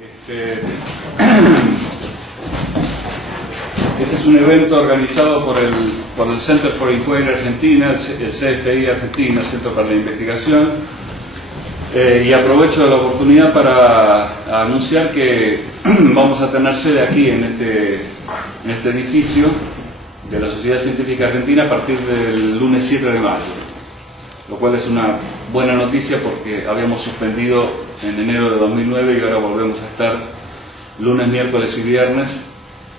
Este es un evento organizado por el Center for Inquiry Argentina, el CFI Argentina, el Centro para la Investigación, y aprovecho la oportunidad para anunciar que vamos a tener sede aquí en este edificio de la Sociedad Científica Argentina a partir del lunes 7 de mayo, lo cual es una buena noticia porque habíamos suspendido en enero de 2009 y ahora volvemos a estar lunes, miércoles y viernes,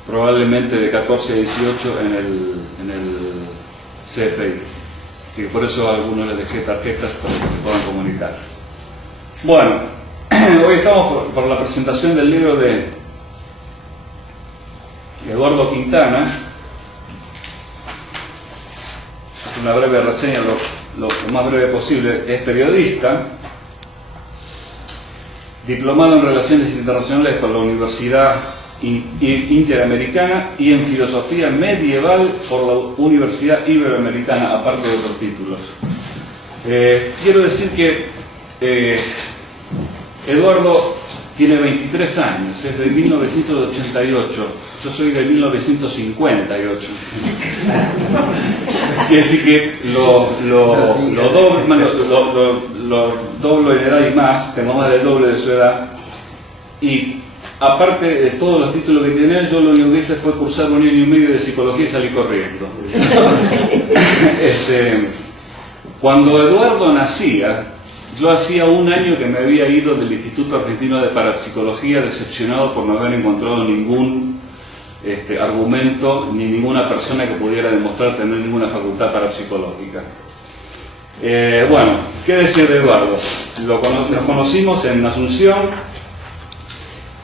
probablemente de 14 a 18 en el CFI. Así que por eso a algunos les dejé tarjetas para que se puedan comunicar. Bueno, hoy estamos por la presentación del libro de Eduardo Quintana. Es una breve reseña, lo más breve posible. Es periodista, diplomado en Relaciones Internacionales por la Universidad Interamericana y en Filosofía Medieval por la Universidad Iberoamericana, aparte de otros títulos. Quiero decir que Eduardo tiene 23 años, es de 1988, yo soy de 1958. Quiere decir que lo doblo en edad y más, tengo más del doble de su edad, y aparte de todos los títulos que tiene, yo lo único que hice fue cursar un año y medio de psicología y salí corriendo. Cuando Eduardo nacía, yo hacía un año que me había ido del Instituto Argentino de Parapsicología, decepcionado por no haber encontrado ningún argumento ni ninguna persona que pudiera demostrar tener ninguna facultad parapsicológica. Bueno, ¿qué decir de Eduardo? Nos conocimos en Asunción,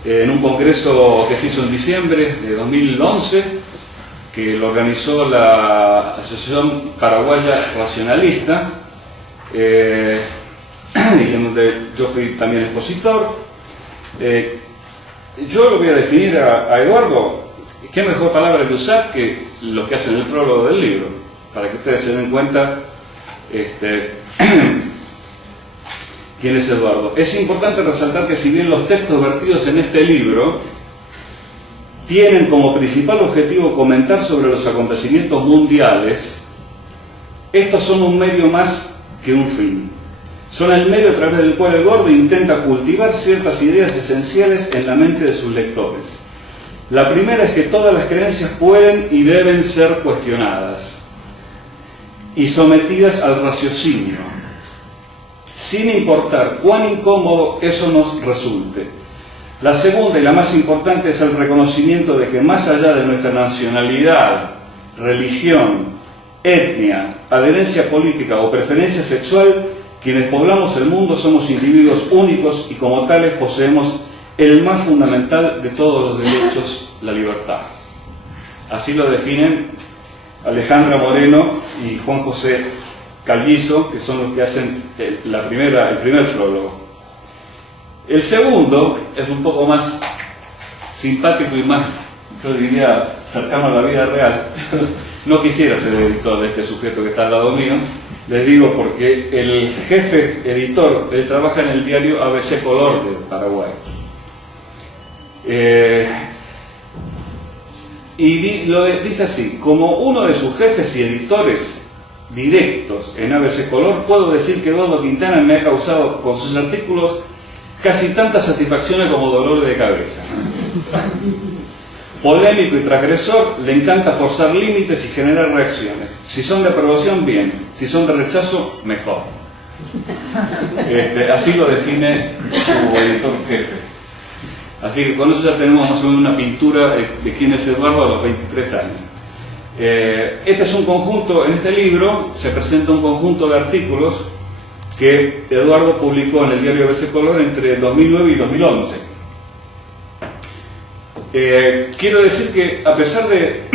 en un congreso que se hizo en diciembre de 2011, que lo organizó la Asociación Paraguaya Racionalista, y en donde yo fui también expositor. Yo lo voy a definir a Eduardo, qué mejor palabra que usar que lo que hace en el prólogo del libro, para que ustedes se den cuenta quién es Eduardo. Es importante resaltar que si bien los textos vertidos en este libro tienen como principal objetivo comentar sobre los acontecimientos mundiales, estos son un medio más que un fin. Son el medio a través del cual Eduardo intenta cultivar ciertas ideas esenciales en la mente de sus lectores. La primera es que todas las creencias pueden y deben ser cuestionadas y sometidas al raciocinio, sin importar cuán incómodo eso nos resulte. La segunda y la más importante es el reconocimiento de que más allá de nuestra nacionalidad, religión, etnia, adherencia política o preferencia sexual, quienes poblamos el mundo somos individuos únicos y como tales poseemos el más fundamental de todos los derechos, la libertad. Así lo definen Alejandra Moreno y Juan José Calvizo, que son los que hacen el primer prólogo. El segundo es un poco más simpático y más, yo diría, cercano a la vida real. No quisiera ser editor de este sujeto que está al lado mío. Les digo porque el jefe editor, él trabaja en el diario ABC Color de Paraguay. Dice así: como uno de sus jefes y editores directos en ABC Color, puedo decir que Eduardo Quintana me ha causado con sus artículos casi tantas satisfacciones como dolor de cabeza. Polémico y transgresor, le encanta forzar límites y generar reacciones. Si son de aprobación, bien. Si son de rechazo, mejor. Así lo define su editor jefe. Así que con eso ya tenemos más o menos una pintura de quién es Eduardo a los 23 años. Este es un conjunto, en este libro se presenta un conjunto de artículos que Eduardo publicó en el diario ABC Color entre 2009 y 2011. Quiero decir que a pesar de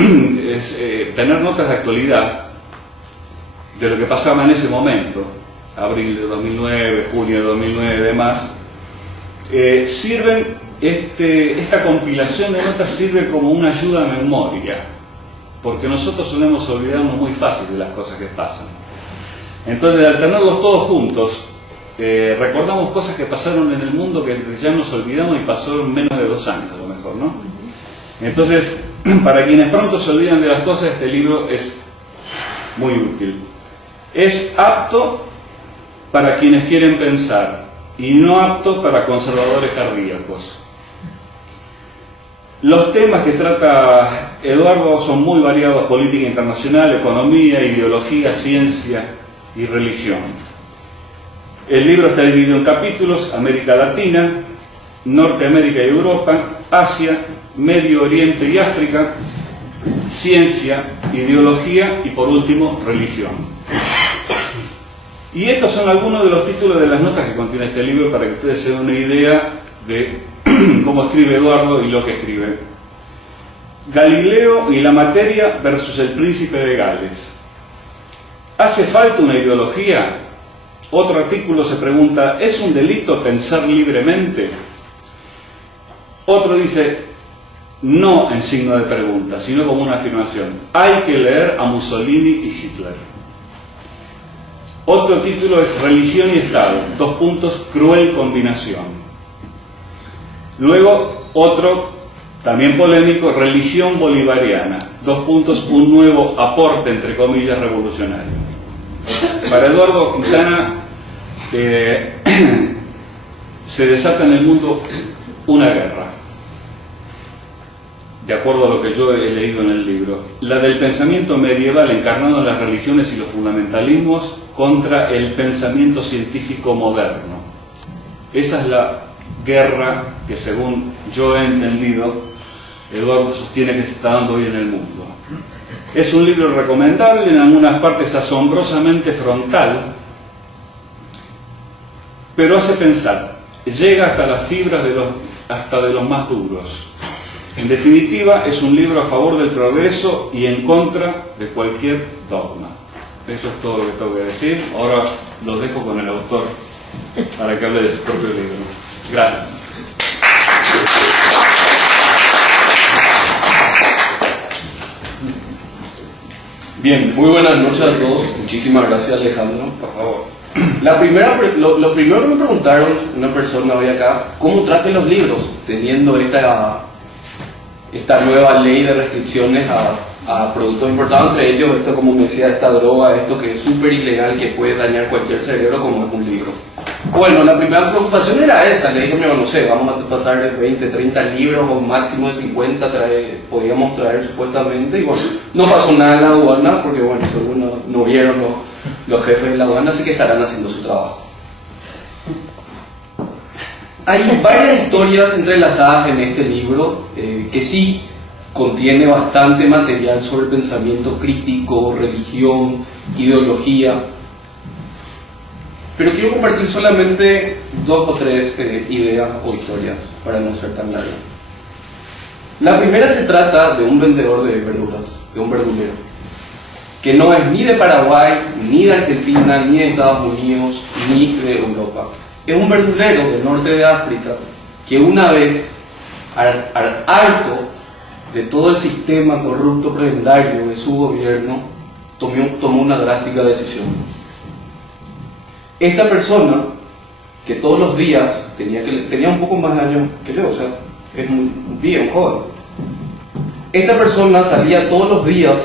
tener notas de actualidad de lo que pasaba en ese momento, abril de 2009, junio de 2009 y demás, esta compilación de notas sirve como una ayuda a memoria, porque nosotros solemos olvidarnos muy fácil de las cosas que pasan. Entonces, al tenerlos todos juntos, recordamos cosas que pasaron en el mundo que ya nos olvidamos y pasó en menos de 2 años a lo mejor, ¿no? Entonces, para quienes pronto se olvidan de las cosas, este libro es muy útil. Es apto para quienes quieren pensar y no apto para conservadores cardíacos. Los temas que trata Eduardo son muy variados: política internacional, economía, ideología, ciencia y religión. El libro está dividido en capítulos: América Latina, Norteamérica y Europa, Asia, Medio Oriente y África, ciencia, ideología y por último religión. Y estos son algunos de los títulos de las notas que contiene este libro para que ustedes se den una idea de cómo escribe Eduardo y lo que escribe. Galileo y la materia versus el príncipe de Gales. ¿Hace falta una ideología? Otro artículo se pregunta: ¿es un delito pensar libremente? Otro dice: no en signo de pregunta, sino como una afirmación. Hay que leer a Mussolini y Hitler. Otro título es Religión y Estado, : cruel combinación. Luego otro, también polémico, Religión bolivariana, : un nuevo aporte, entre comillas, revolucionario. Para Eduardo Quintana se desata en el mundo una guerra, de acuerdo a lo que yo he leído en el libro, la del pensamiento medieval encarnado en las religiones y los fundamentalismos contra el pensamiento científico moderno. Esa es la guerra que, según yo he entendido, Eduardo sostiene que se está dando hoy en el mundo. Es un libro recomendable, en algunas partes asombrosamente frontal, pero hace pensar, llega hasta las fibras hasta de los más duros. En definitiva, es un libro a favor del progreso y en contra de cualquier dogma. Eso es todo lo que tengo que decir. Ahora los dejo con el autor para que hable de su propio libro. Gracias. Bien, muy buenas noches a todos. Muchísimas gracias, Alejandro. Por favor. Lo primero que me preguntaron una persona hoy acá: ¿cómo traje los libros teniendo esta nueva ley de restricciones a productos importados, entre ellos esto, como me decía, esta droga, esto que es súper ilegal, que puede dañar cualquier cerebro, como es un libro? Bueno, la primera preocupación era esa. Le dije, no sé, vamos a pasar de 20, 30 libros o máximo de 50 podíamos traer supuestamente, y bueno, no pasó nada en la aduana, porque bueno, según no vieron los jefes de la aduana, así que estarán haciendo su trabajo. Hay varias historias entrelazadas en este libro, que sí contiene bastante material sobre pensamiento crítico, religión, ideología, pero quiero compartir solamente 2 o 3 ideas o historias para no ser tan largo. La primera se trata de un vendedor de verduras, de un verdulero, que no es ni de Paraguay, ni de Argentina, ni de Estados Unidos, ni de Europa. Es un verdulero del norte de África que, una vez harto de todo el sistema corrupto prebendario de su gobierno, tomó una drástica decisión. Esta persona, que todos los días tenía un poco más de años que yo, o sea, es un joven. Esta persona salía todos los días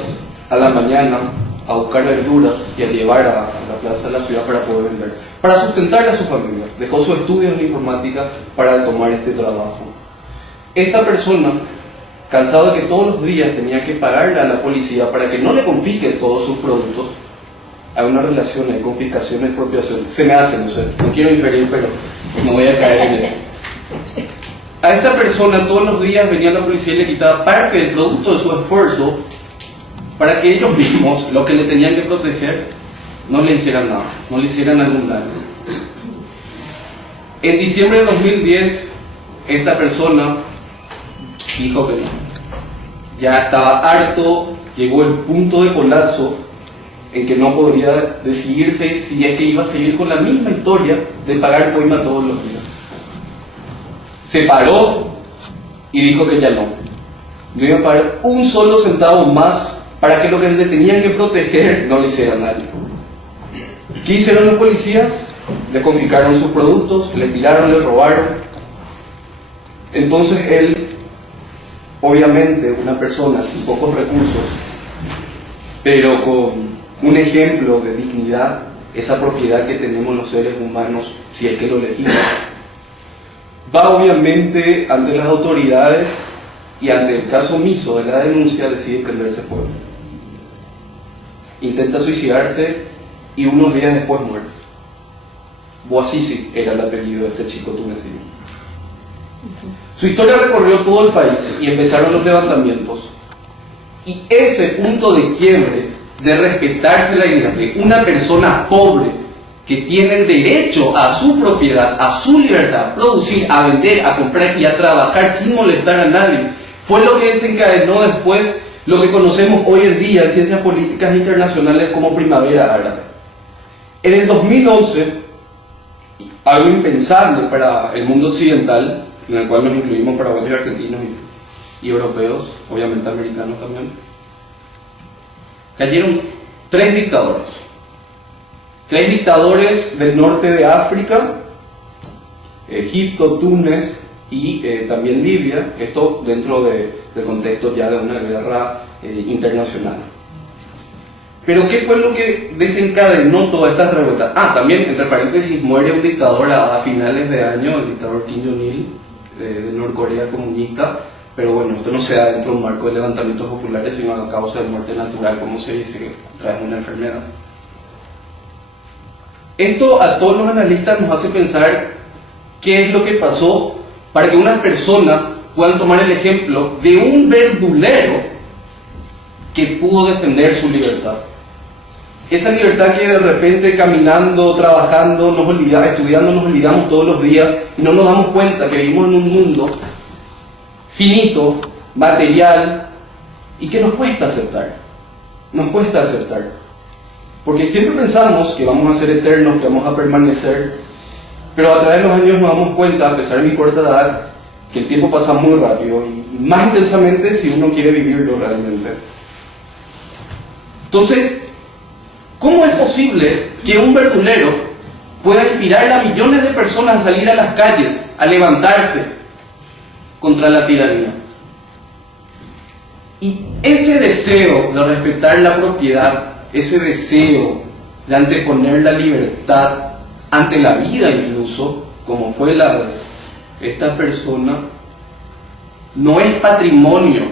a la mañana a buscar verduras y a llevar a la plaza de la ciudad para poder vender, para sustentar a su familia. Dejó sus estudios en informática para tomar este trabajo. Esta persona, cansado de que todos los días tenía que pagarle a la policía para que no le confisquen todos sus productos, hay una relación de confiscación y expropiación. Se me hace, no sé, no quiero inferir, pero no voy a caer en eso. A esta persona todos los días venía la policía y le quitaba parte del producto de su esfuerzo para que ellos mismos, los que le tenían que proteger, no le hicieran nada, no le hicieran algún daño. En diciembre de 2010, esta persona dijo que no. Ya estaba harto, llegó el punto de colapso en que no podría decidirse si es que iba a seguir con la misma historia de pagar coima todos los días. Se paró y dijo que ya no iba a pagar un solo centavo más para que lo que le tenían que proteger no le hicieran daño. ¿Qué hicieron los policías? le confiscaron sus productos, le tiraron, le robaron. Entonces él, obviamente una persona sin pocos recursos, pero con un ejemplo de dignidad, esa propiedad que tenemos los seres humanos, si es que lo elegimos, va obviamente ante las autoridades y ante el caso omiso de la denuncia decide prenderse fuego. Intenta suicidarse y unos días después muere. Bouazizi era el apellido de este chico tunecino. Su historia recorrió todo el país y empezaron los levantamientos. Y ese punto de quiebre de respetarse la dignidad de una persona pobre que tiene el derecho a su propiedad, a su libertad, a producir, a vender, a comprar y a trabajar sin molestar a nadie, fue lo que desencadenó después lo que conocemos hoy en día en ciencias políticas internacionales como primavera árabe. En el 2011, algo impensable para el mundo occidental, en el cual nos incluimos paraguayos y argentinos y europeos, obviamente americanos también, cayeron 3 dictadores. 3 dictadores del norte de África, Egipto, Túnez y también Libia, esto dentro del contexto ya de una guerra internacional. Pero ¿qué fue lo que desencadenó toda esta revuelta? También, entre paréntesis, muere un dictador a finales de año, el dictador Kim Jong-il, de Norcorea comunista, pero bueno, esto no se da dentro de un marco de levantamientos populares, sino a causa de muerte natural, como se dice, a través de una enfermedad. Esto a todos los analistas nos hace pensar qué es lo que pasó para que unas personas puedan tomar el ejemplo de un verdulero que pudo defender su libertad. Esa libertad que de repente caminando, trabajando, estudiando nos olvidamos todos los días y no nos damos cuenta que vivimos en un mundo finito, material y que nos cuesta aceptar. Nos cuesta aceptar. Porque siempre pensamos que vamos a ser eternos, que vamos a permanecer, pero a través de los años nos damos cuenta, a pesar de mi corta edad, que el tiempo pasa muy rápido y más intensamente si uno quiere vivirlo realmente. Entonces, ¿cómo es posible que un verdulero pueda inspirar a millones de personas a salir a las calles, a levantarse contra la tiranía? Y ese deseo de respetar la propiedad, ese deseo de anteponer la libertad ante la vida incluso, como fue la de esta persona, no es patrimonio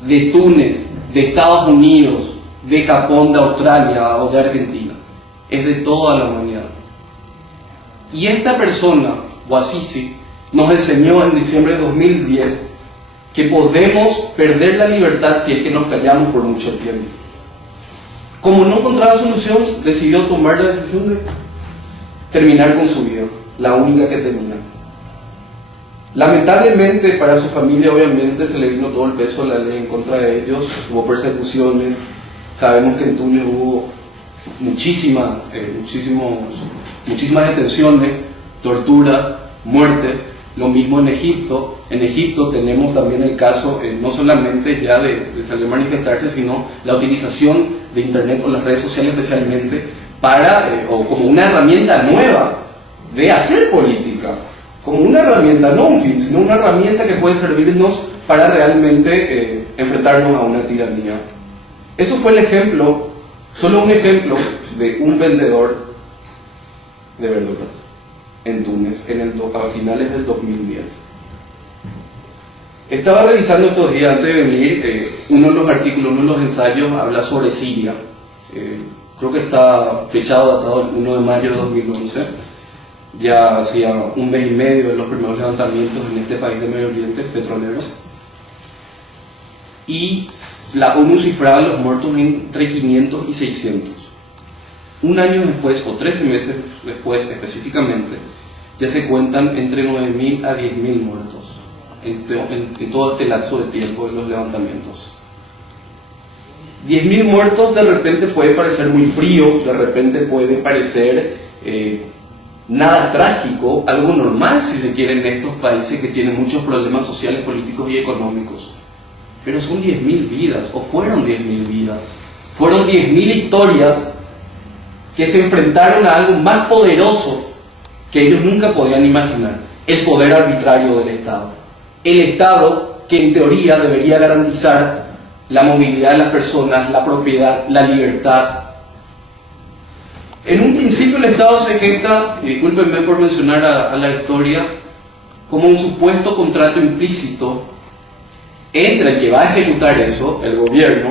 de Túnez, de Estados Unidos, de Japón, de Australia o de Argentina, es de toda la humanidad. Y esta persona, Bouazizi, nos enseñó en diciembre de 2010 que podemos perder la libertad si es que nos callamos por mucho tiempo. Como no encontraba solución, decidió tomar la decisión de terminar con su vida, la única que tenía. Lamentablemente para su familia obviamente se le vino todo el peso de la ley en contra de ellos, hubo persecuciones, sabemos que en Túnez hubo muchísimas detenciones, torturas, muertes, lo mismo en Egipto. En Egipto tenemos también el caso, no solamente ya de salir a manifestarse, sino la utilización de Internet o las redes sociales especialmente para, o como una herramienta nueva de hacer política, como una herramienta, no un fin, sino una herramienta que puede servirnos para realmente enfrentarnos a una tiranía. Eso fue el ejemplo, solo un ejemplo de un vendedor de verduras en Túnez a finales del 2010. Estaba revisando estos días antes de venir uno de los artículos, uno de los ensayos habla sobre Siria. Creo que está fechado, datado el 1 de mayo de 2011. Ya hacía un mes y medio de los primeros levantamientos en este país de Medio Oriente petrolero. Y la ONU cifraba los muertos entre 500 y 600. Un año después, o 13 meses después específicamente, ya se cuentan entre 9.000 a 10.000 muertos en todo este lapso de tiempo de los levantamientos. 10.000 muertos de repente puede parecer muy frío, de repente puede parecer nada trágico, algo normal si se quiere en estos países que tienen muchos problemas sociales, políticos y económicos. Pero son 10.000 vidas, o fueron 10.000 vidas, fueron 10.000 historias que se enfrentaron a algo más poderoso que ellos nunca podían imaginar: el poder arbitrario del Estado. El Estado que en teoría debería garantizar la movilidad de las personas, la propiedad, la libertad. En un principio el Estado se gesta, y discúlpenme por mencionar a la historia, como un supuesto contrato implícito entre el que va a ejecutar eso, el gobierno,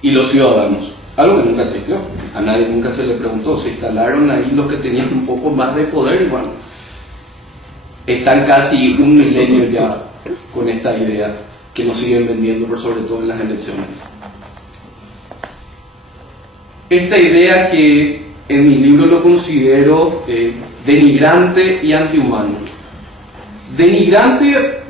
y los ciudadanos. Algo que nunca existió. A nadie nunca se le preguntó. Se instalaron ahí los que tenían un poco más de poder y bueno, están casi un milenio ya con esta idea que nos siguen vendiendo, por sobre todo en las elecciones. Esta idea que en mi libro lo considero denigrante y antihumano. Denigrante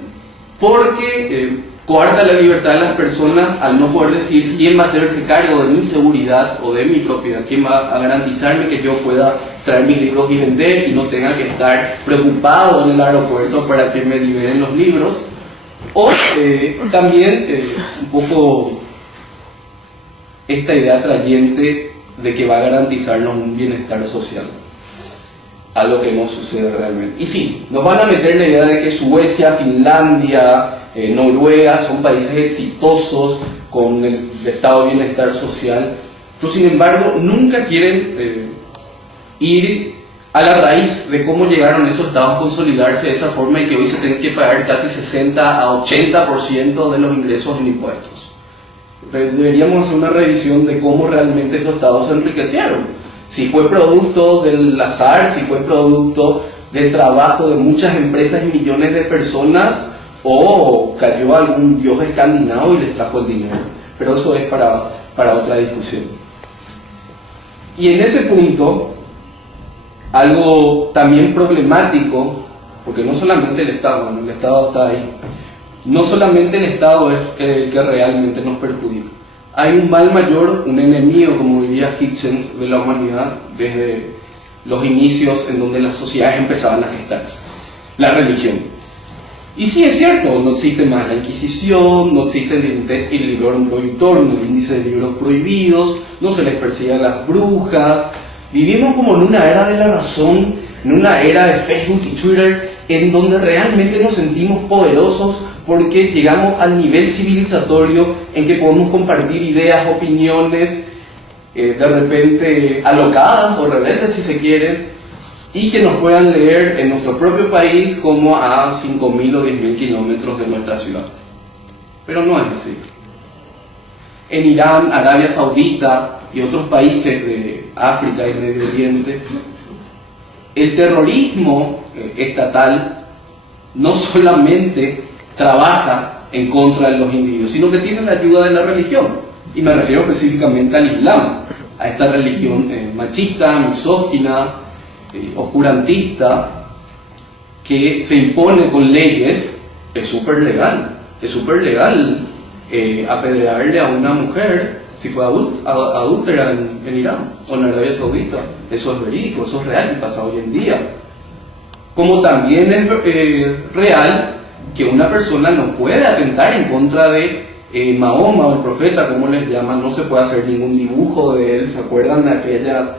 porque coarta la libertad de las personas al no poder decir quién va a hacerse cargo de mi seguridad o de mi propiedad, quién va a garantizarme que yo pueda traer mis libros y vender y no tenga que estar preocupado en el aeropuerto para que me liberen los libros. O también un poco esta idea atrayente de que va a garantizarnos un bienestar social, algo que no sucede realmente. Y sí, nos van a meter la idea de que Suecia, Finlandia, Noruega son países exitosos con el estado de bienestar social, pero sin embargo nunca quieren ir a la raíz de cómo llegaron esos estados a consolidarse de esa forma y que hoy se tienen que pagar casi 60 a 80% de los ingresos en impuestos. Deberíamos hacer una revisión de cómo realmente esos estados se enriquecieron. Si fue producto del azar, si fue producto del trabajo de muchas empresas y millones de personas, o cayó algún dios escandinavo y les trajo el dinero. Pero eso es para otra discusión. Y en ese punto, algo también problemático, porque no solamente el Estado, bueno, el Estado está ahí, no solamente el Estado es el que realmente nos perjudica. Hay un mal mayor, un enemigo, como diría Hitchens, de la humanidad desde los inicios en donde las sociedades empezaban a gestarse: la religión. Y sí, es cierto, no existe más la Inquisición, no existe el Index Librorum Prohibitorum, el índice de libros prohibidos, no se les persigue a las brujas. Vivimos como en una era de la razón, en una era de Facebook y Twitter, en donde realmente nos sentimos poderosos porque llegamos al nivel civilizatorio en que podemos compartir ideas, opiniones, de repente alocadas o rebeldes si se quieren, y que nos puedan leer en nuestro propio país como a 5.000 o 10.000 kilómetros de nuestra ciudad. Pero no es así. En Irán, Arabia Saudita y otros países de África y Medio Oriente, el terrorismo estatal no solamente trabaja en contra de los individuos, sino que tiene la ayuda de la religión. Y me refiero específicamente al Islam, a esta religión machista, misógina, oscurantista, que se impone con leyes. Es súper legal apedrearle a una mujer si fue adúltera en Irán o en Arabia Saudita. Eso es verídico, eso es real y pasa hoy en día. Como también es real que una persona no puede atentar en contra de Mahoma o el profeta, como les llaman. No se puede hacer ningún dibujo de él. ¿Se acuerdan de aquellas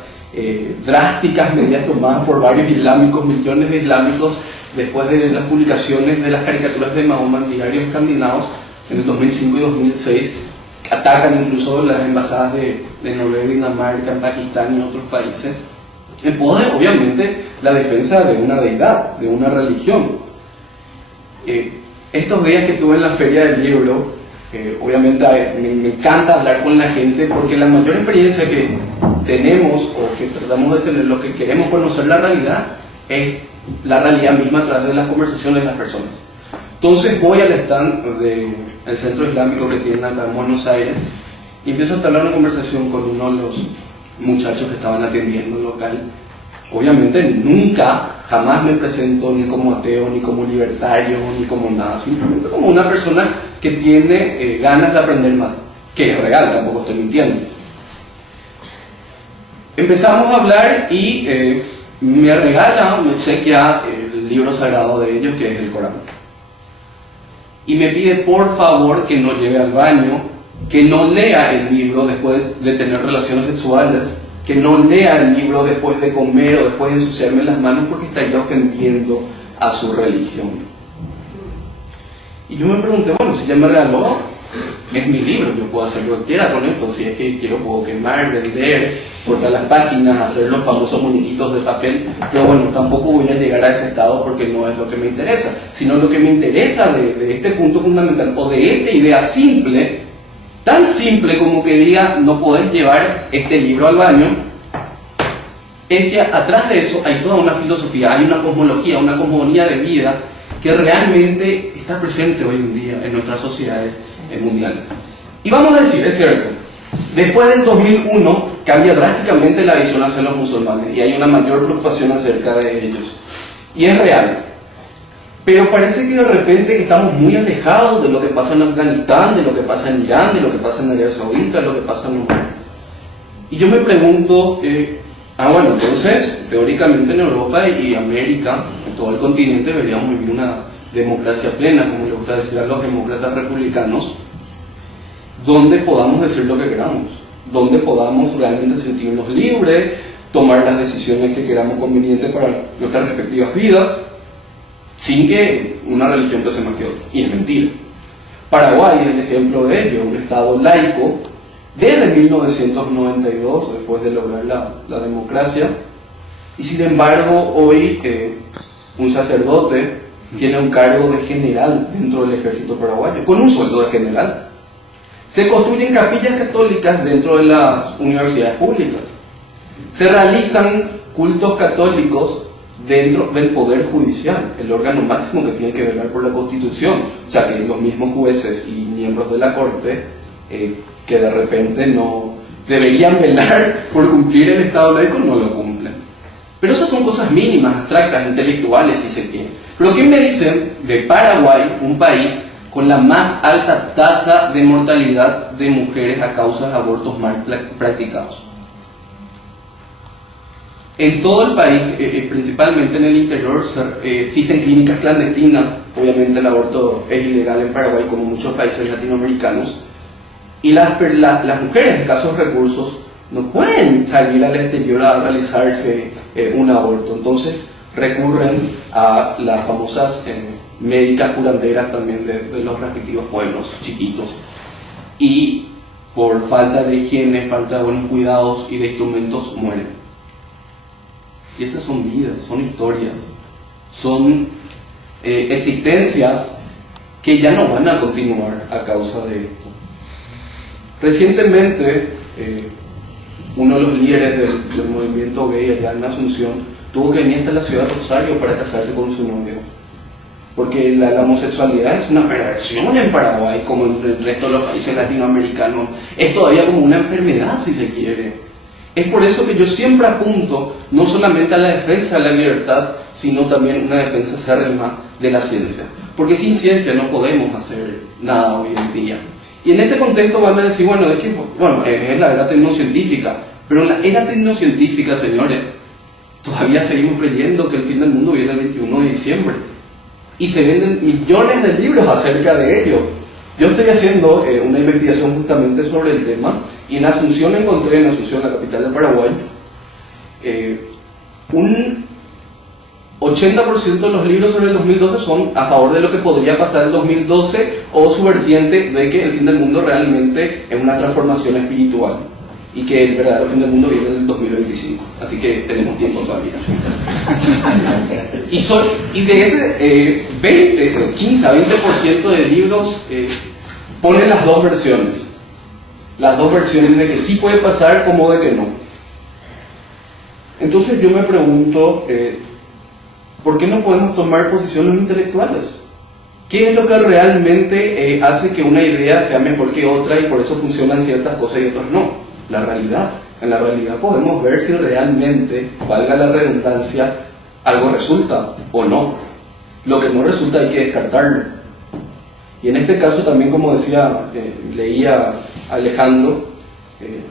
drásticas medidas tomadas por varios islámicos, millones de islámicos, después de las publicaciones de las caricaturas de Mahoma en diarios escandinavos en el 2005 y 2006? Atacan incluso las embajadas de Noruega, Dinamarca, Pakistán y otros países, en pos de, obviamente, la defensa de una deidad, de una religión. Estos días que estuve en la feria del libro, obviamente me encanta hablar con la gente, porque la mayor experiencia que tenemos o que tratamos de tener, lo que queremos conocer la realidad, es la realidad misma a través de las conversaciones de las personas. Entonces voy al stand del centro islámico que tienen acá en Buenos Aires y empiezo a entablar una conversación con uno de los muchachos que estaban atendiendo el local. Obviamente nunca, jamás me presento ni como ateo, ni como libertario, ni como nada, simplemente como una persona que tiene ganas de aprender más, que es real, tampoco estoy mintiendo. Empezamos a hablar y me regala, me obsequia el libro sagrado de ellos, que es el Corán. Y me pide por favor que no lleve al baño, que no lea el libro después de tener relaciones sexuales, que no lea el libro después de comer o después de ensuciarme las manos porque estaría ofendiendo a su religión. Y yo me pregunté, bueno, si ya me regaló, es mi libro, yo puedo hacer lo que quiera con esto, si es que quiero puedo quemar, vender, cortar las páginas, hacer los famosos muñequitos de papel, pero bueno, tampoco voy a llegar a ese estado porque no es lo que me interesa, sino lo que me interesa de este punto fundamental, o de esta idea simple, tan simple como que diga, no podés llevar este libro al baño, es que atrás de eso hay toda una filosofía, hay una cosmología, una cosmogonía de vida que realmente está presente hoy en día en nuestras sociedades mundiales. Y vamos a decir, es cierto, después del 2001 cambia drásticamente la visión hacia los musulmanes y hay una mayor preocupación acerca de ellos. Y es real. Pero parece que de repente estamos muy alejados de lo que pasa en Afganistán, de lo que pasa en Irán, de lo que pasa en Arabia Saudita, de lo que pasa en Oman. Y yo me pregunto, bueno, entonces, teóricamente en Europa y América, en todo el continente, deberíamos vivir una democracia plena, como le gusta decir a los demócratas republicanos, donde podamos decir lo que queramos, donde podamos realmente sentirnos libres, tomar las decisiones que queramos convenientes para nuestras respectivas vidas, sin que una religión pese más que otra. Y es mentira. Paraguay es el ejemplo de ello, un estado laico desde 1992, después de lograr la democracia, y sin embargo hoy un sacerdote tiene un cargo de general dentro del ejército paraguayo, con un sueldo de general. Se construyen capillas católicas dentro de las universidades públicas. Se realizan cultos católicos dentro del Poder Judicial, el órgano máximo que tiene que velar por la Constitución. O sea que los mismos jueces y miembros de la Corte que de repente no deberían velar por cumplir el Estado laico, no lo cumplen. Pero esas son cosas mínimas, abstractas, intelectuales, si se quiere. Pero ¿qué me dicen de Paraguay, un país con la más alta tasa de mortalidad de mujeres a causa de abortos mal practicados? En todo el país, principalmente en el interior, existen clínicas clandestinas. Obviamente el aborto es ilegal en Paraguay, como en muchos países latinoamericanos. Y las mujeres de escasos recursos no pueden salir al exterior a realizarse un aborto. Entonces recurren a las famosas médicas curanderas también de los respectivos pueblos chiquitos. Y por falta de higiene, falta de buenos cuidados y de instrumentos, mueren. Y esas son vidas, son historias, son existencias que ya no van a continuar a causa de esto. Recientemente, uno de los líderes del movimiento gay allá en Asunción tuvo que venir hasta la ciudad de Rosario para casarse con su novio, porque la homosexualidad es una perversión en Paraguay, como en el resto de los países latinoamericanos. Es todavía como una enfermedad, si se quiere. Es por eso que yo siempre apunto no solamente a la defensa de la libertad, sino también una defensa acérrima de la ciencia, porque sin ciencia no podemos hacer nada hoy en día. Y en este contexto van a decir, bueno, ¿de qué? Bueno, es la era tecnocientífica, pero en la era tecnocientífica, señores, todavía seguimos creyendo que el fin del mundo viene el 21 de diciembre. Y se venden millones de libros acerca de ello. Yo estoy haciendo una investigación justamente sobre el tema, y en Asunción encontré, en Asunción, la capital de Paraguay, un 80% de los libros sobre el 2012 son a favor de lo que podría pasar el 2012 o su vertiente de que el fin del mundo realmente es una transformación espiritual y que el verdadero fin del mundo viene en el 2025. Así que tenemos tiempo todavía. Y de ese 15 a 20% de libros ponen las dos versiones. Las dos versiones de que sí puede pasar como de que no. Entonces yo me pregunto, ¿por qué no podemos tomar posiciones intelectuales? ¿Qué es lo que realmente hace que una idea sea mejor que otra y por eso funcionan ciertas cosas y otras no? La realidad. En la realidad podemos ver si realmente, valga la redundancia, algo resulta o no. Lo que no resulta hay que descartarlo. Y en este caso también, como decía, leía Alejandro,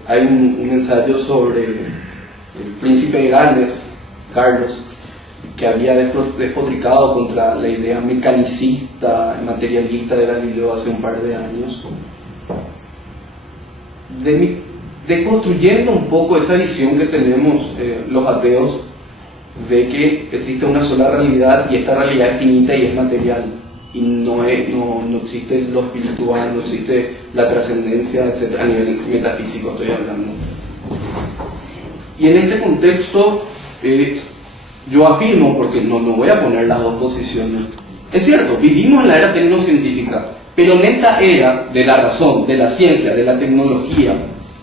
hay un ensayo sobre el príncipe de Gales, Carlos, que había despotricado contra la idea mecanicista, materialista de Galileo hace un par de años. deconstruyendo un poco esa visión que tenemos los ateos de que existe una sola realidad y esta realidad es finita y es material y no existe lo espiritual, no existe la trascendencia, etc. A nivel metafísico estoy hablando. Y en este contexto yo afirmo, porque no voy a poner las dos posiciones, es cierto, vivimos en la era tecnocientífica, pero en esta era de la razón, de la ciencia, de la tecnología,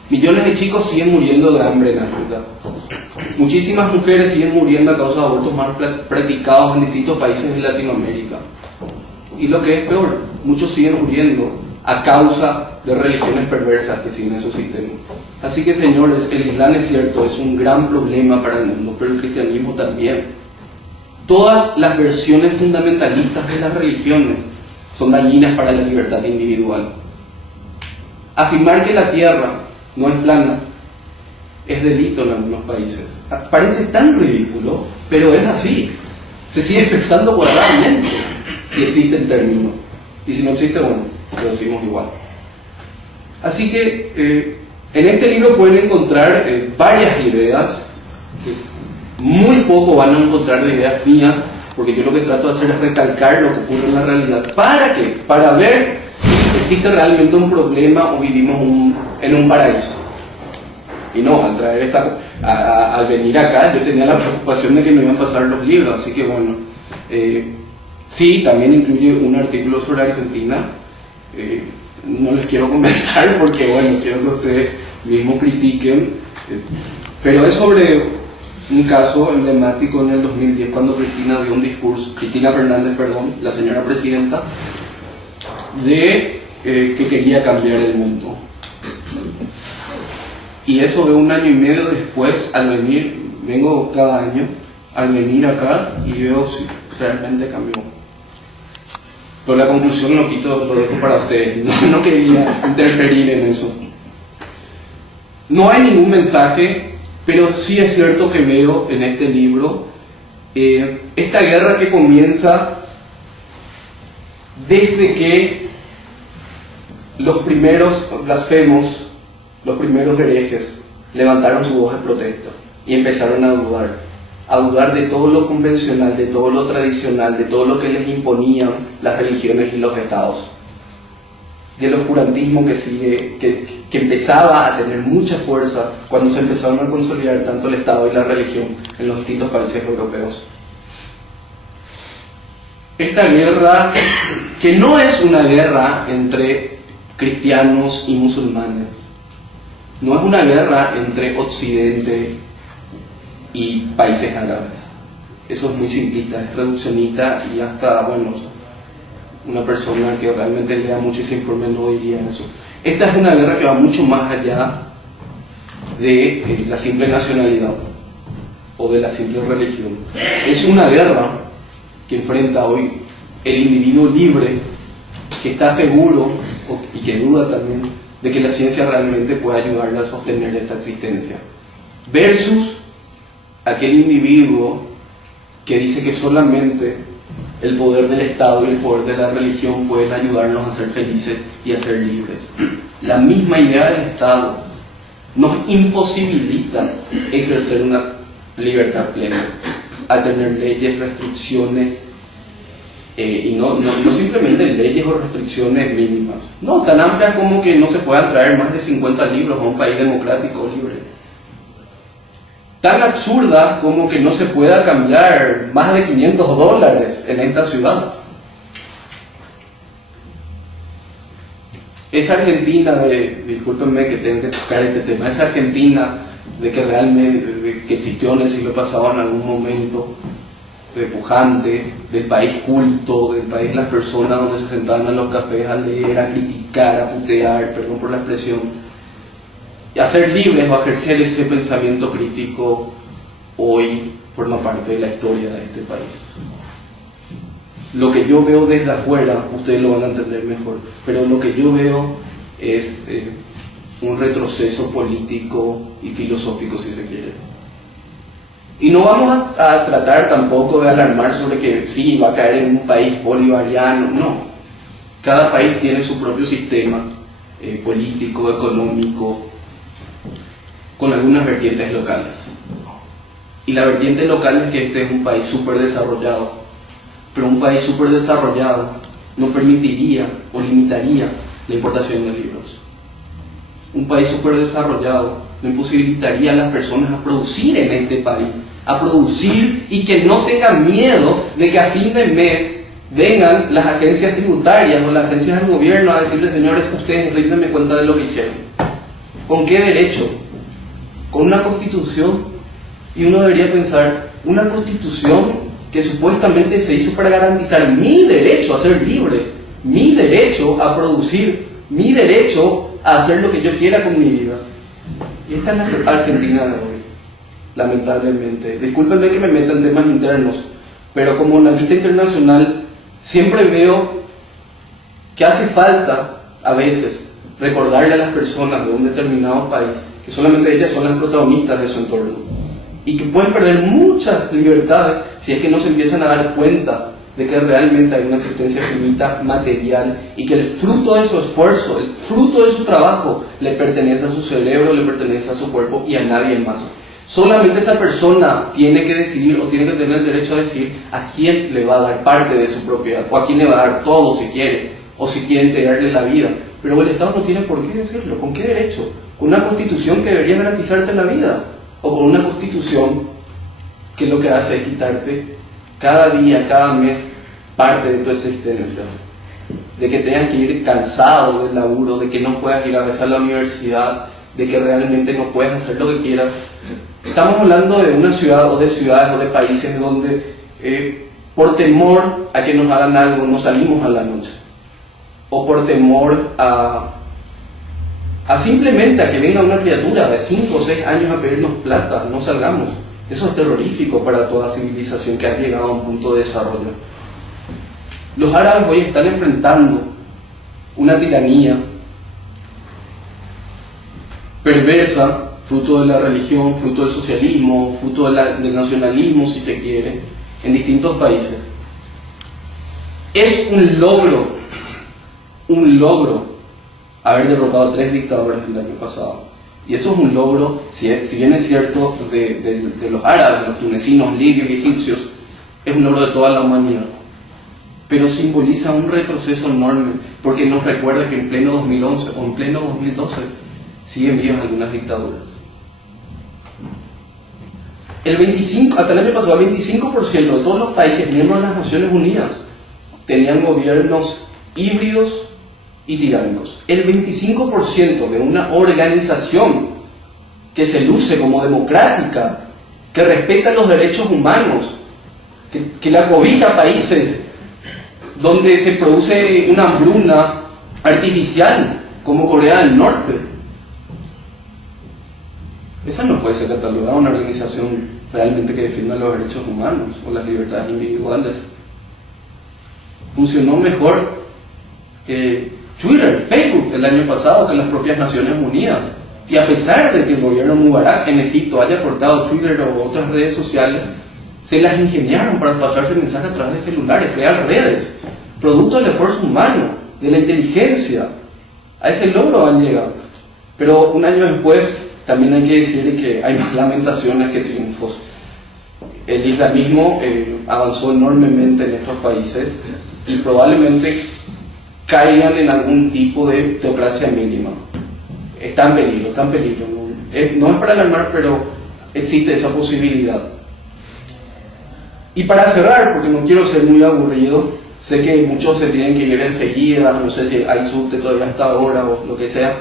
millones de chicos siguen muriendo de hambre en África. Muchísimas mujeres siguen muriendo a causa de abortos mal practicados en distintos países de Latinoamérica. Y lo que es peor, muchos siguen muriendo a causa de religiones perversas que siguen esos sistemas. Así que, señores, el Islam es cierto, es un gran problema para el mundo, pero el cristianismo también. Todas las versiones fundamentalistas de las religiones son dañinas para la libertad individual. Afirmar que la tierra no es plana es delito en algunos países. Parece tan ridículo, pero es así. Se sigue pensando moralmente si existe el término. Y si no existe, bueno, lo decimos igual. Así que en este libro pueden encontrar varias ideas. Muy poco van a encontrar de ideas mías, porque yo lo que trato de hacer es recalcar lo que ocurre en la realidad. ¿Para qué? Para ver si existe realmente un problema o vivimos en un paraíso. Y no, al venir acá yo tenía la preocupación de que me iban a pasar los libros, así que bueno, sí, también incluye un artículo sobre Argentina. No les quiero comentar porque bueno, quiero que ustedes mismos critiquen, pero es sobre un caso emblemático en el 2010 cuando Cristina dio un discurso, Cristina Fernández, perdón, la señora presidenta, de que quería cambiar el mundo. Y eso de un año y medio después, al venir, vengo cada año, al venir acá y veo si realmente cambió. Pero la conclusión lo dejo para ustedes, no quería interferir en eso. No hay ningún mensaje, pero sí es cierto que veo en este libro esta guerra que comienza desde que los primeros blasfemos, los primeros herejes, levantaron su voz de protesta y empezaron a dudar de todo lo convencional, de todo lo tradicional, de todo lo que les imponían las religiones y los estados. Del oscurantismo que empezaba a tener mucha fuerza cuando se empezaron a consolidar tanto el Estado y la religión en los distintos países europeos. Esta guerra, que no es una guerra entre cristianos y musulmanes, no es una guerra entre Occidente y países árabes. Eso es muy simplista, es reduccionista y hasta, bueno, una persona que realmente lea mucho ese informe no diría eso. Esta es una guerra que va mucho más allá de la simple nacionalidad o de la simple religión. Es una guerra que enfrenta hoy el individuo libre, que está seguro y que duda también de que la ciencia realmente puede ayudarle a sostener esta existencia, versus aquel individuo que dice que solamente el poder del Estado y el poder de la religión pueden ayudarnos a ser felices y a ser libres. La misma idea del Estado nos imposibilita ejercer una libertad plena, a tener leyes, restricciones, y no simplemente leyes o restricciones mínimas, no tan amplias como que no se puedan traer más de 50 libros a un país democrático libre, tan absurdas como que no se pueda cambiar más de $500 en esta ciudad. Esa Argentina discúlpenme que tengo que tocar este tema, esa Argentina de que realmente que existió en el siglo pasado en algún momento, de pujante, del país culto, del país las personas donde se sentaban en los cafés a leer, a criticar, a putear, perdón por la expresión, y a ser libres o a ejercer ese pensamiento crítico, hoy forma parte de la historia de este país. Lo que yo veo desde afuera, ustedes lo van a entender mejor, pero lo que yo veo es un retroceso político y filosófico, si se quiere. Y no vamos a tratar tampoco de alarmar sobre que sí, va a caer en un país bolivariano, no. Cada país tiene su propio sistema político, económico, con algunas vertientes locales. Y la vertiente local es que este es un país súper desarrollado, pero un país súper desarrollado no permitiría o limitaría la importación de libros. Un país súper desarrollado no imposibilitaría a las personas a producir en este país, a producir, y que no tengan miedo de que a fin de mes vengan las agencias tributarias o las agencias del gobierno a decirles: señores, ustedes ríndenme cuenta de lo que hicieron. ¿Con qué derecho? Con una constitución. Y uno debería pensar, una constitución que supuestamente se hizo para garantizar mi derecho a ser libre, mi derecho a producir, mi derecho a hacer lo que yo quiera con mi vida. Y esta es la Argentina de hoy, lamentablemente. Discúlpenme que me meta en temas internos, pero como analista internacional siempre veo que hace falta a veces recordarle a las personas de un determinado país que solamente ellas son las protagonistas de su entorno y que pueden perder muchas libertades si es que no se empiezan a dar cuenta de que realmente hay una existencia finita material y que el fruto de su esfuerzo, el fruto de su trabajo le pertenece a su cerebro, le pertenece a su cuerpo y a nadie más. Solamente esa persona tiene que decidir o tiene que tener el derecho a decidir a quién le va a dar parte de su propiedad o a quién le va a dar todo si quiere o si quiere entregarle la vida. Pero el Estado no tiene por qué decirlo. ¿Con qué derecho? ¿Con una constitución que debería garantizarte la vida? ¿O con una constitución que lo que hace es quitarte cada día, cada mes, parte de tu existencia? De que tengas que ir cansado del laburo, de que no puedas ir a veces a la universidad, de que realmente no puedes hacer lo que quieras. Estamos hablando de una ciudad o de ciudades o de países donde por temor a que nos hagan algo no salimos a la noche, o por temor a simplemente a que venga una criatura de 5 o 6 años a pedirnos plata, no salgamos. Eso es terrorífico para toda civilización que ha llegado a un punto de desarrollo. Los árabes hoy están enfrentando una tiranía perversa, fruto de la religión, fruto del socialismo, fruto del nacionalismo, si se quiere, en distintos países. Es un logro haber derrotado a 3 dictadores el año pasado. Y eso es un logro, si bien es cierto, de los árabes, los tunecinos, libios y egipcios, es un logro de toda la humanidad. Pero simboliza un retroceso enorme, porque nos recuerda que en pleno 2011 o en pleno 2012 siguen vivas algunas dictaduras. Hasta el año pasado, el 25% de todos los países miembros de las Naciones Unidas tenían gobiernos híbridos y tiránicos. El 25% de una organización que se luce como democrática, que respeta los derechos humanos, que la cobija países donde se produce una hambruna artificial, como Corea del Norte. Esa no puede ser catalogada una organización realmente que defienda los derechos humanos o las libertades individuales. Funcionó mejor que Twitter, Facebook el año pasado, que las propias Naciones Unidas. Y a pesar de que el gobierno Mubarak en Egipto haya cortado Twitter o otras redes sociales, se las ingeniaron para pasarse mensajes a través de celulares, crear redes, producto del esfuerzo humano, de la inteligencia. A ese logro han llegado. Pero un año después también hay que decir que hay más lamentaciones que triunfos. El islamismo avanzó enormemente en estos países y probablemente caigan en algún tipo de teocracia mínima. Está en peligro. No es para alarmar, pero existe esa posibilidad. Y para cerrar, porque no quiero ser muy aburrido, sé que muchos se tienen que ir enseguida, no sé si hay subte todavía hasta ahora o lo que sea,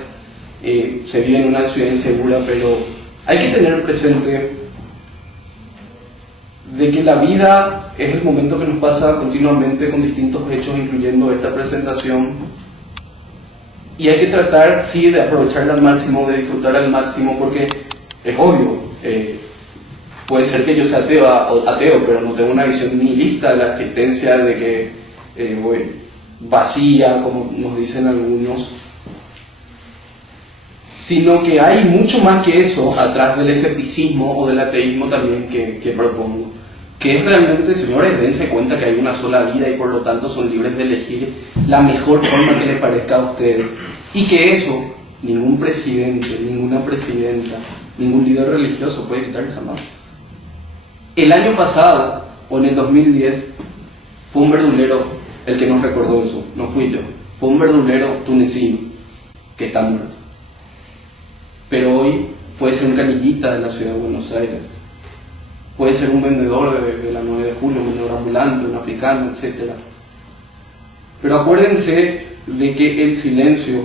se vive en una ciudad insegura, pero hay que tener presente de que la vida es el momento que nos pasa continuamente con distintos hechos, incluyendo esta presentación, y hay que tratar, sí, de aprovecharla al máximo, de disfrutar al máximo, porque es obvio, puede ser que yo sea ateo, pero no tengo una visión nihilista de la existencia, de que vacía, como nos dicen algunos, sino que hay mucho más que eso atrás del escepticismo o del ateísmo también que propongo, que es realmente, señores, dense cuenta que hay una sola vida y por lo tanto son libres de elegir la mejor forma que les parezca a ustedes, y que eso ningún presidente, ninguna presidenta, ningún líder religioso puede quitar jamás. El año pasado, o en el 2010, fue un verdulero el que nos recordó eso, no fui yo, fue un verdulero tunecino que está muerto. Pero hoy puede ser un canillita de la ciudad de Buenos Aires, puede ser un vendedor de la 9 de julio, un vendedor ambulante, un africano, etc. Pero acuérdense de que el silencio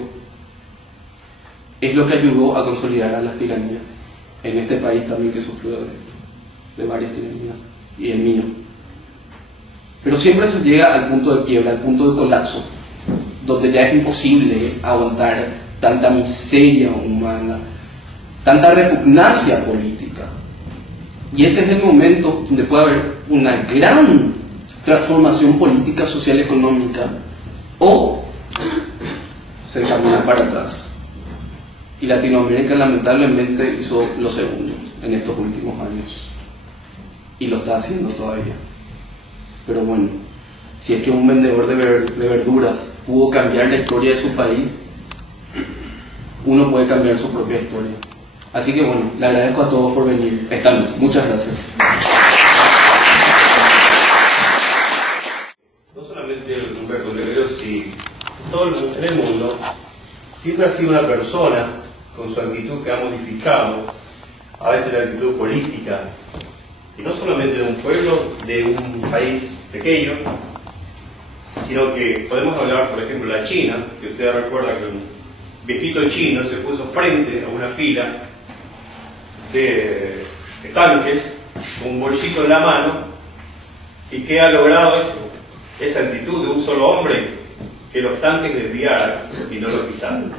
es lo que ayudó a consolidar a las tiranías en este país también, que sufrió de varias tiranías, y el mío. Pero siempre se llega al punto de quiebra, al punto de colapso, donde ya es imposible aguantar tanta miseria humana, tanta repugnancia política. Y ese es el momento donde puede haber una gran transformación política, social, económica, o se camina para atrás. Y Latinoamérica lamentablemente hizo lo segundo en estos últimos años, y lo está haciendo todavía. Pero bueno, si es que un vendedor de verduras pudo cambiar la historia de su país, uno puede cambiar su propia historia. Así que bueno, le agradezco a todos por venir esta noche. Muchas gracias. No solamente un verdulero, sino en el mundo, siempre ha sido una persona con su actitud que ha modificado a veces la actitud política, y no solamente de un pueblo, de un país pequeño, sino que podemos hablar, por ejemplo, de la China, que usted recuerda que un viejito chino se puso frente a una fila de tanques con un bolsito en la mano, y que ha logrado eso, esa actitud de un solo hombre, que los tanques desviaran y no lo pisaran.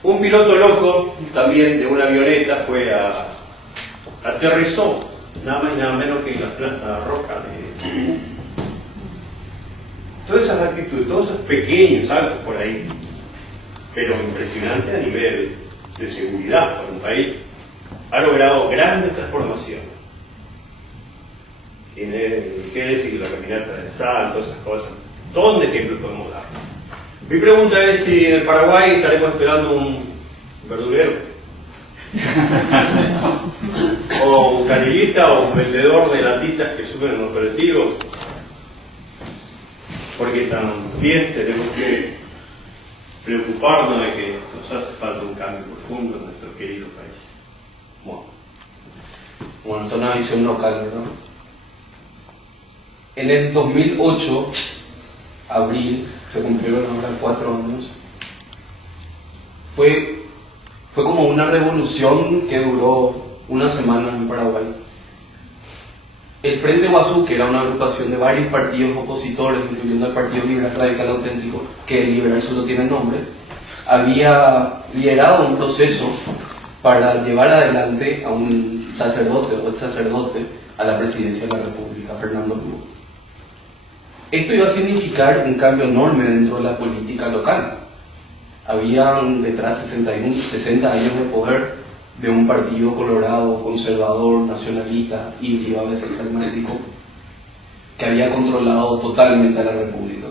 Un piloto loco también de una avioneta aterrizó nada más y nada menos que en la Plaza Roja de... Todas esas actitudes, todos esos pequeños saltos por ahí, pero impresionante a nivel de seguridad para un país, ha logrado grandes transformaciones. Quiere decir la caminata de sal, todas esas cosas. ¿Dónde ejemplos podemos dar? Mi pregunta es si en el Paraguay estaremos esperando un verdulero, o un canillita, o un vendedor de latitas que suben en los colectivos, porque también tenemos que preocuparnos de que nos hace falta un cambio profundo en nuestro querido país. Bueno, esto es una visión local, ¿verdad? En el 2008, abril, se cumplieron ahora 4 años, fue como una revolución que duró una semana en Paraguay. El Frente Guazú, que era una agrupación de varios partidos opositores, incluyendo el Partido Liberal Radical Auténtico, que el liberal solo tiene nombre, había liderado un proceso para llevar adelante a un sacerdote o ex sacerdote a la presidencia de la República, Fernando Lugo. Esto iba a significar un cambio enorme dentro de la política local. Habían detrás 60 años de poder de un partido colorado, conservador, nacionalista, híbrido, a veces pragmático, que había controlado totalmente a la República.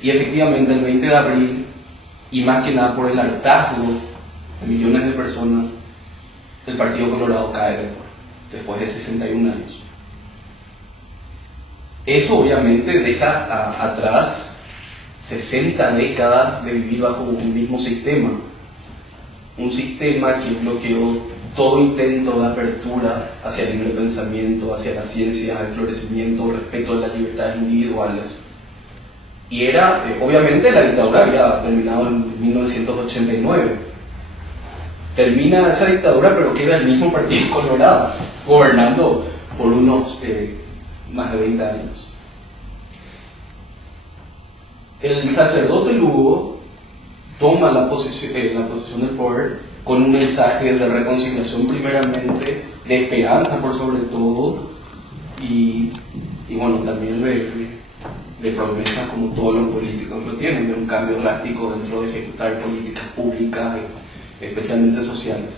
Y efectivamente el 20 de abril, y más que nada por el hartazgo de millones de personas, el Partido Colorado cae después de 61 años. Eso obviamente deja atrás 60 décadas de vivir bajo un mismo sistema. Un sistema que bloqueó todo intento de apertura hacia el libre pensamiento, hacia la ciencia, el florecimiento, respeto de las libertades individuales. Y era, obviamente la dictadura había terminado en 1989. Termina esa dictadura, pero queda el mismo Partido Colorado, gobernando por unos más de 20 años. El sacerdote Lugo toma la posición del poder con un mensaje de reconciliación primeramente, de esperanza por sobre todo, y bueno, también de promesas, como todos los políticos lo tienen, de un cambio drástico dentro de ejecutar políticas públicas, especialmente sociales.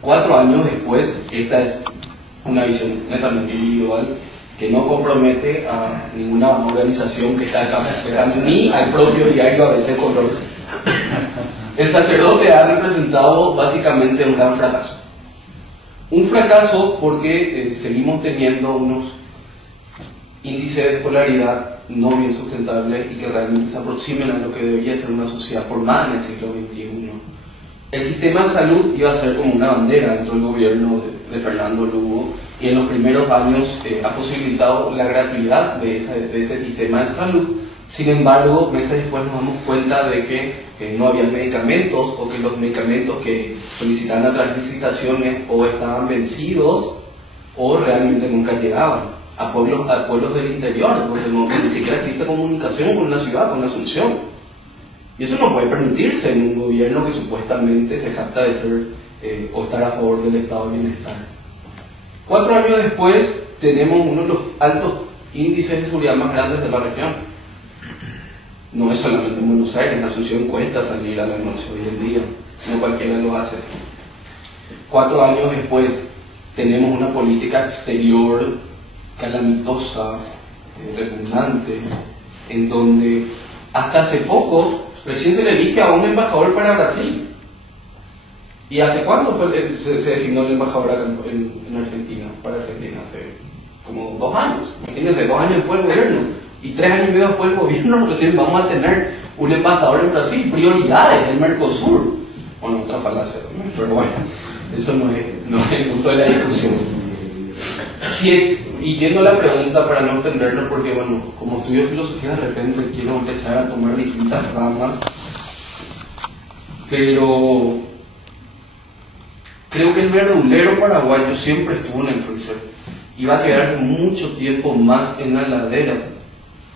4 años después, esta es una visión netamente individual, que no compromete a ninguna organización que está respetando ni al propio diario ABC Color. El sacerdote ha representado básicamente un gran fracaso. Un fracaso porque seguimos teniendo unos índices de escolaridad no bien sustentables y que realmente se aproximen a lo que debería ser una sociedad formada en el siglo XXI. El sistema de salud iba a ser como una bandera dentro del gobierno de Fernando Lugo, y en los primeros años ha posibilitado la gratuidad de ese sistema de salud. Sin embargo, meses después nos damos cuenta de que no había medicamentos, o que los medicamentos que solicitaban otras licitaciones o estaban vencidos o realmente nunca llegaban a pueblos del interior, porque ni siquiera existe comunicación con la ciudad, con la Asunción. Y eso no puede permitirse en un gobierno que supuestamente se jacta de ser o estar a favor del estado de bienestar. 4 años después tenemos uno de los altos índices de seguridad más grandes de la región. No es solamente en Buenos Aires, en Asunción cuesta salir a la noche hoy en día, no cualquiera lo hace. 4 años después tenemos una política exterior calamitosa, repugnante, en donde hasta hace poco recién se le elige a un embajador para Brasil. ¿Y hace cuándo se designó el embajador acá en Argentina, para Argentina? Hace como 2 años. Imagínense, 2 años después del gobierno. Y 3 años y medio después del gobierno recién vamos a tener un embajador en Brasil. Prioridades, el Mercosur. Bueno, otra falacia también, pero bueno, eso no es el punto de la discusión. Y yendo a la pregunta para no entenderlo, porque bueno, como estudio filosofía de repente quiero empezar a tomar distintas ramas, pero creo que el verdulero paraguayo siempre estuvo en el freezer y va a quedar mucho tiempo más en la heladera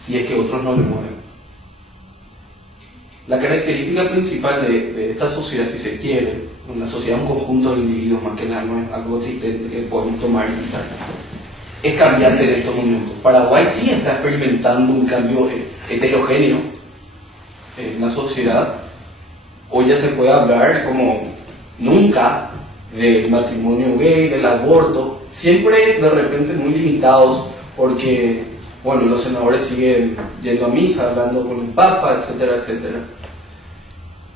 si es que otros no le mueven. La característica principal de esta sociedad, si se quiere, una sociedad, un conjunto de individuos más que nada, no es algo existente que podemos tomar y quitar, es cambiante en estos momentos. Paraguay sí está experimentando un cambio heterogéneo en la sociedad. Hoy ya se puede hablar como nunca del matrimonio gay, del aborto, siempre de repente muy limitados porque, bueno, los senadores siguen yendo a misa, hablando con el Papa, etcétera, etcétera.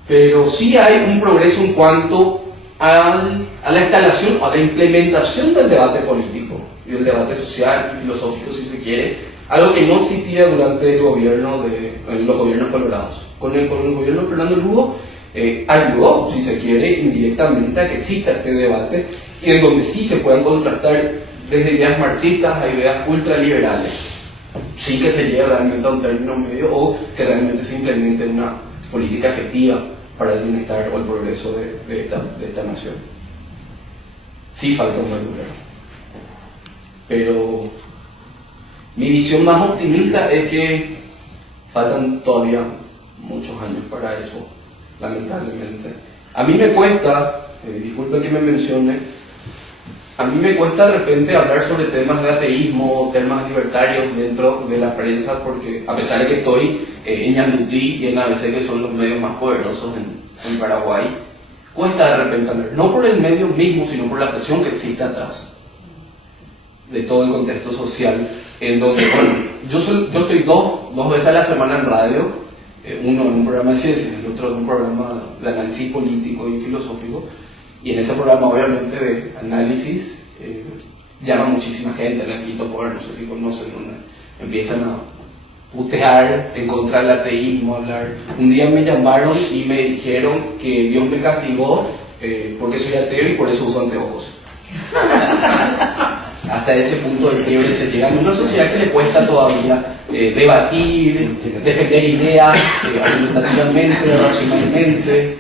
Pero sí hay un progreso en cuanto a la instalación, a la implementación del debate político y del debate social y filosófico, si se quiere, algo que no existía durante el gobierno los gobiernos colorados. Con el gobierno de Fernando Lugo ayudó, si se quiere, indirectamente a que exista este debate y en donde sí se puedan contrastar desde ideas marxistas a ideas ultraliberales, sin que se llegue realmente a un término medio o que realmente se implemente una política efectiva para el bienestar o el progreso de esta nación. Sí falta un verdulero, pero mi visión más optimista es que faltan todavía muchos años para eso, lamentablemente. A mí me cuesta, disculpe que me mencione, a mí me cuesta de repente hablar sobre temas de ateísmo, temas libertarios dentro de la prensa, porque a pesar de que estoy en Ñandutí y en ABC, que son los medios más poderosos en Paraguay, cuesta de repente hablar, no por el medio mismo, sino por la presión que existe atrás de todo el contexto social, en donde, bueno, yo estoy dos veces a la semana en radio, uno en un programa de ciencia y el otro en un programa de análisis político y filosófico, y en ese programa obviamente de análisis llama muchísima gente en el Quito Poder, no sé si conocen, donde empiezan a putear en contra del ateísmo, hablar. Un día me llamaron y me dijeron que Dios me castigó porque soy ateo y por eso uso anteojos. Hasta ese punto de quiebre se llega en una sociedad que le cuesta todavía debatir, defender ideas argumentativamente, racionalmente.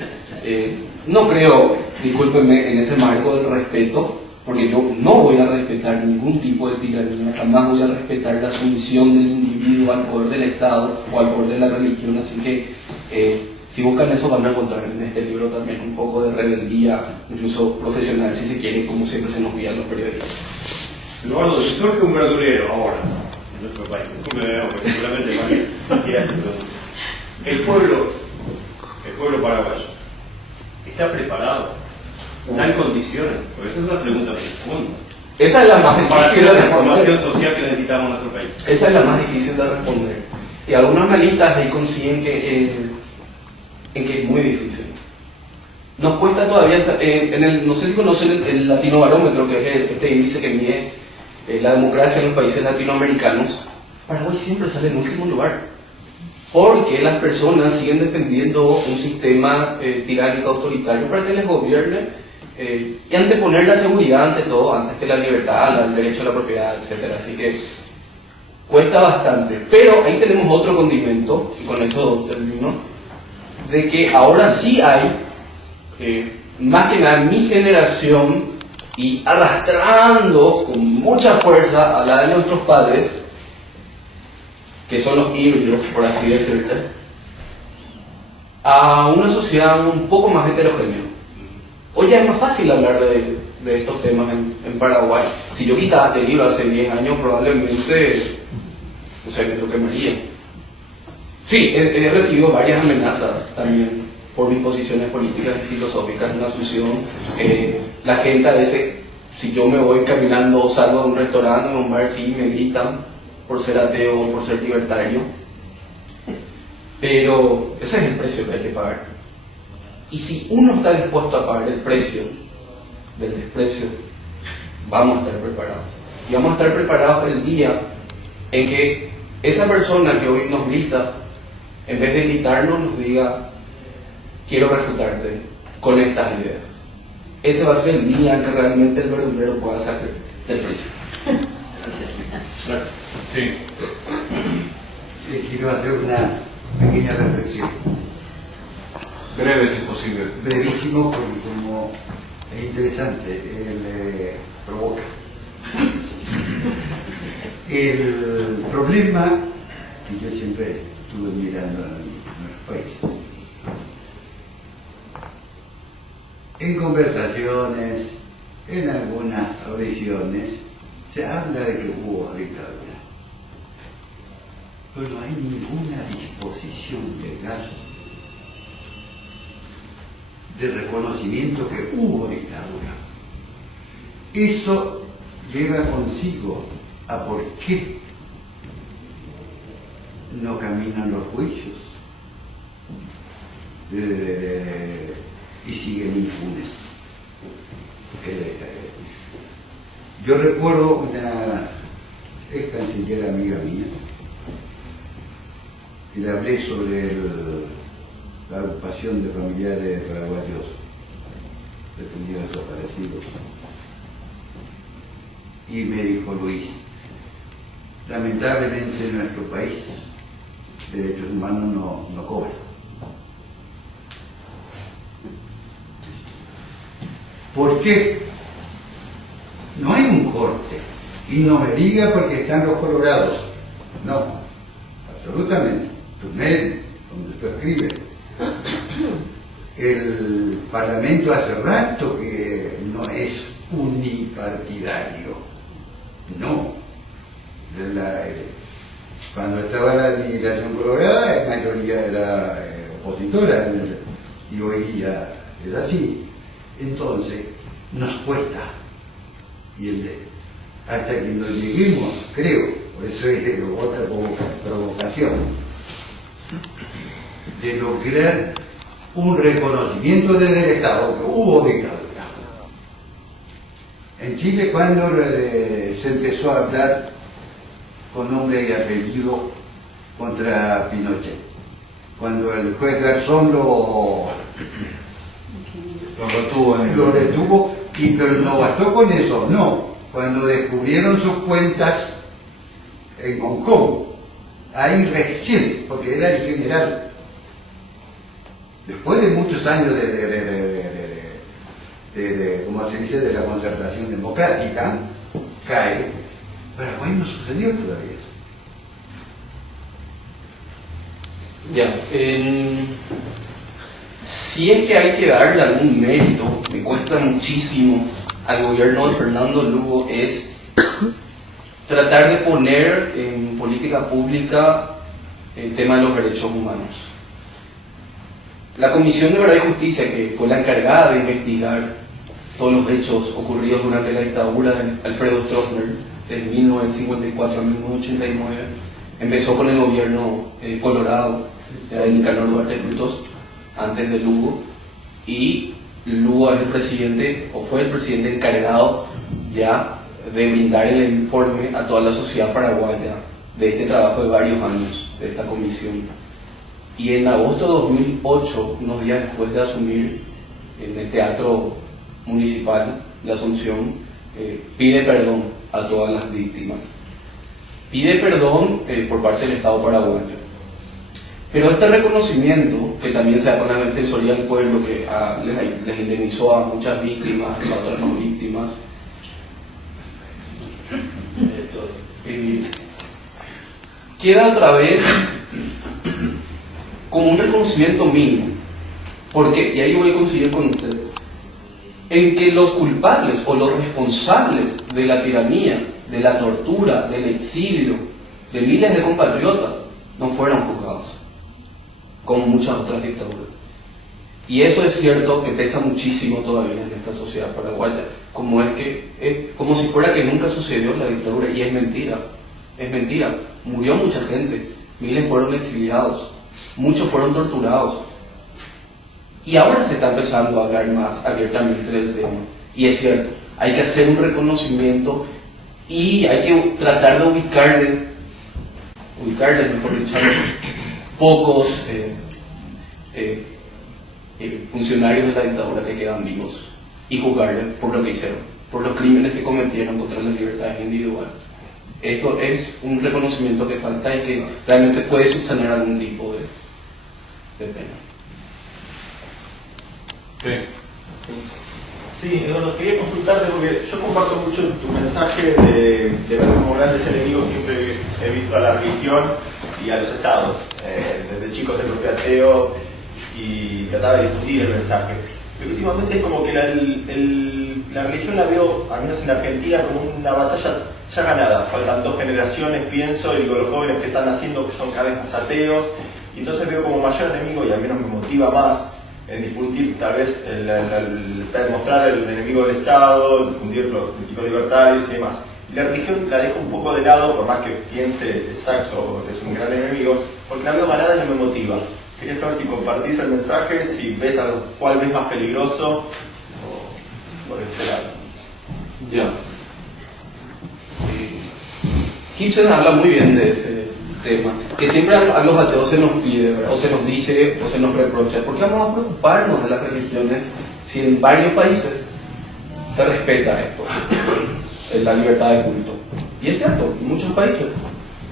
No creo, discúlpenme, en ese marco del respeto, porque yo no voy a respetar ningún tipo de tiranía, jamás voy a respetar la sumisión del individuo al poder del Estado o al poder de la religión, así que si buscan eso van a encontrar en este libro también un poco de rebeldía, incluso profesional si se quiere, como siempre se nos guían los periodistas. Eduardo, si surge un verdulero ahora en nuestro país, porque seguramente quiere hacer preguntas. El pueblo paraguayo, ¿está preparado? ¿Está en condiciones? Porque esa es una pregunta profunda. Esa es la más para difícil hacer de la responder. transformación social que necesitamos en nuestro país. Esa es la más difícil de responder. Y algunos analistas ahí coinciden en que es muy difícil. Nos cuesta todavía, no sé si conocen el Latinobarómetro, que es este índice que mide la democracia en los países latinoamericanos. Paraguay siempre sale en último lugar, porque las personas siguen defendiendo un sistema tiránico autoritario para que les gobierne y anteponer la seguridad ante todo, antes que la libertad, el derecho a la propiedad, etc. Así que cuesta bastante. Pero ahí tenemos otro condimento, y con esto termino, de que ahora sí hay, más que nada mi generación, y arrastrando con mucha fuerza a la de nuestros padres, que son los híbridos, por así decirlo, a una sociedad un poco más heterogénea. Hoy ya es más fácil hablar de estos temas en Paraguay. Si yo quitaba este libro hace 10 años, probablemente, no sé, me lo quemaría. Sí, he recibido varias amenazas también por mis posiciones políticas y filosóficas en Asunción. La gente a veces, si yo me voy caminando o salgo de un restaurante o un bar, sí me gritan por ser ateo o por ser libertario. Pero ese es el precio que hay que pagar. Y si uno está dispuesto a pagar el precio del desprecio, vamos a estar preparados. Y vamos a estar preparados el día en que esa persona que hoy nos grita, en vez de gritarnos, nos diga: quiero refutarte con estas ideas. Ese va a ser el día en que realmente el verdulero pueda sacar del precio. Claro. Sí. Quiero hacer una pequeña reflexión. Breve si posible. Brevísimo, porque como es interesante, provoca. El problema que yo siempre estuve mirando en nuestro país, en conversaciones, en algunas audiciones, se habla de que hubo dictadura, pero no hay ninguna disposición legal de reconocimiento que hubo dictadura. Eso lleva consigo a por qué no caminan los juicios y siguen impunes. Yo recuerdo una ex canciller amiga mía, y le hablé sobre la agrupación de familiares paraguayos detenidos desaparecidos, y me dijo: Luis, lamentablemente en nuestro país derechos humanos no cobran. ¿Por qué? No hay un corte. Y no me diga porque están los colorados. No, absolutamente. Tu mail, donde tú escribes. El Parlamento hace rato que no es unipartidario. No. Cuando estaba la administración colorada, la mayoría era opositora, y hoy día es así. Entonces, nos cuesta. Y hasta que nos lleguemos, creo, por eso es otra provocación, de lograr un reconocimiento desde el Estado que hubo dictadura. En Chile, cuando se empezó a hablar con nombre y apellido contra Pinochet, cuando el juez Garzón lo retuvo, pero no bastó con eso, no. Cuando descubrieron sus cuentas en Hong Kong, ahí recién, porque era el general, después de muchos años ¿cómo se dice?, de la concertación democrática, cae. Paraguay no sucedió todavía eso. Ya, si es que hay que darle algún mérito, me cuesta muchísimo al gobierno de Fernando Lugo, es tratar de poner en política pública el tema de los derechos humanos. La Comisión de Verdad y Justicia, que fue la encargada de investigar todos los hechos ocurridos durante la dictadura de Alfredo Stroessner, de 1954 a 1989. Empezó con el gobierno colorado de Nicanor Duarte Frutos, antes de Lugo, y Lugo es el presidente, o fue el presidente encargado ya de brindar el informe a toda la sociedad paraguaya de este trabajo de varios años, de esta comisión. Y en agosto de 2008, unos días después de asumir en el Teatro Municipal de Asunción, pide perdón a todas las víctimas. Pide perdón por parte del Estado paraguayo. Pero este reconocimiento, que también se da con la Defensoría del Pueblo, que les indemnizó a muchas víctimas, a otras no víctimas, queda otra vez como un reconocimiento mínimo, porque, y ahí voy a coincidir con usted, en que los culpables o los responsables de la tiranía, de la tortura, del exilio de miles de compatriotas no fueron juzgados, como muchas otras dictaduras. Y eso es cierto que pesa muchísimo todavía en esta sociedad paraguaya, como si fuera que nunca sucedió la dictadura, y es mentira, murió mucha gente, miles fueron exiliados, muchos fueron torturados, y ahora se está empezando a hablar más abiertamente del tema, y es cierto, hay que hacer un reconocimiento y hay que tratar de ubicarles, mejor dicho, pocos funcionarios de la dictadura que quedan vivos y juzgarles por lo que hicieron, por los crímenes que cometieron contra las libertades individuales. Esto es un reconocimiento que falta y que realmente puede sostener algún tipo de pena. Sí, bueno, quería consultarte porque yo comparto mucho tu mensaje de ver como grandes enemigos. Siempre he visto a la religión y a los estados. Desde chico siempre fui ateo y trataba de difundir el mensaje. Pero últimamente es como que la religión la veo, al menos en Argentina, como una batalla ya ganada. Faltan 2 generaciones, pienso, y digo, los jóvenes que están naciendo que son cada vez más ateos. Y entonces veo como mayor enemigo, y al menos me motiva más, en difundir tal vez, mostrar el enemigo del Estado, difundir los principios libertarios y demás. Y la religión la dejo un poco de lado, por más que piense exacto que es un gran enemigo, porque la veo ganada y no me motiva. Quería saber si compartís el mensaje, si ves a cuál ves más peligroso, o por ese lado. Ya. Kitchen habla muy bien de ese tema, que siempre a los ateos se nos pide, ¿verdad? O se nos dice, o se nos reprocha, ¿por qué vamos a preocuparnos de las religiones si en varios países se respeta esto, la libertad de culto? Y es cierto, en muchos países,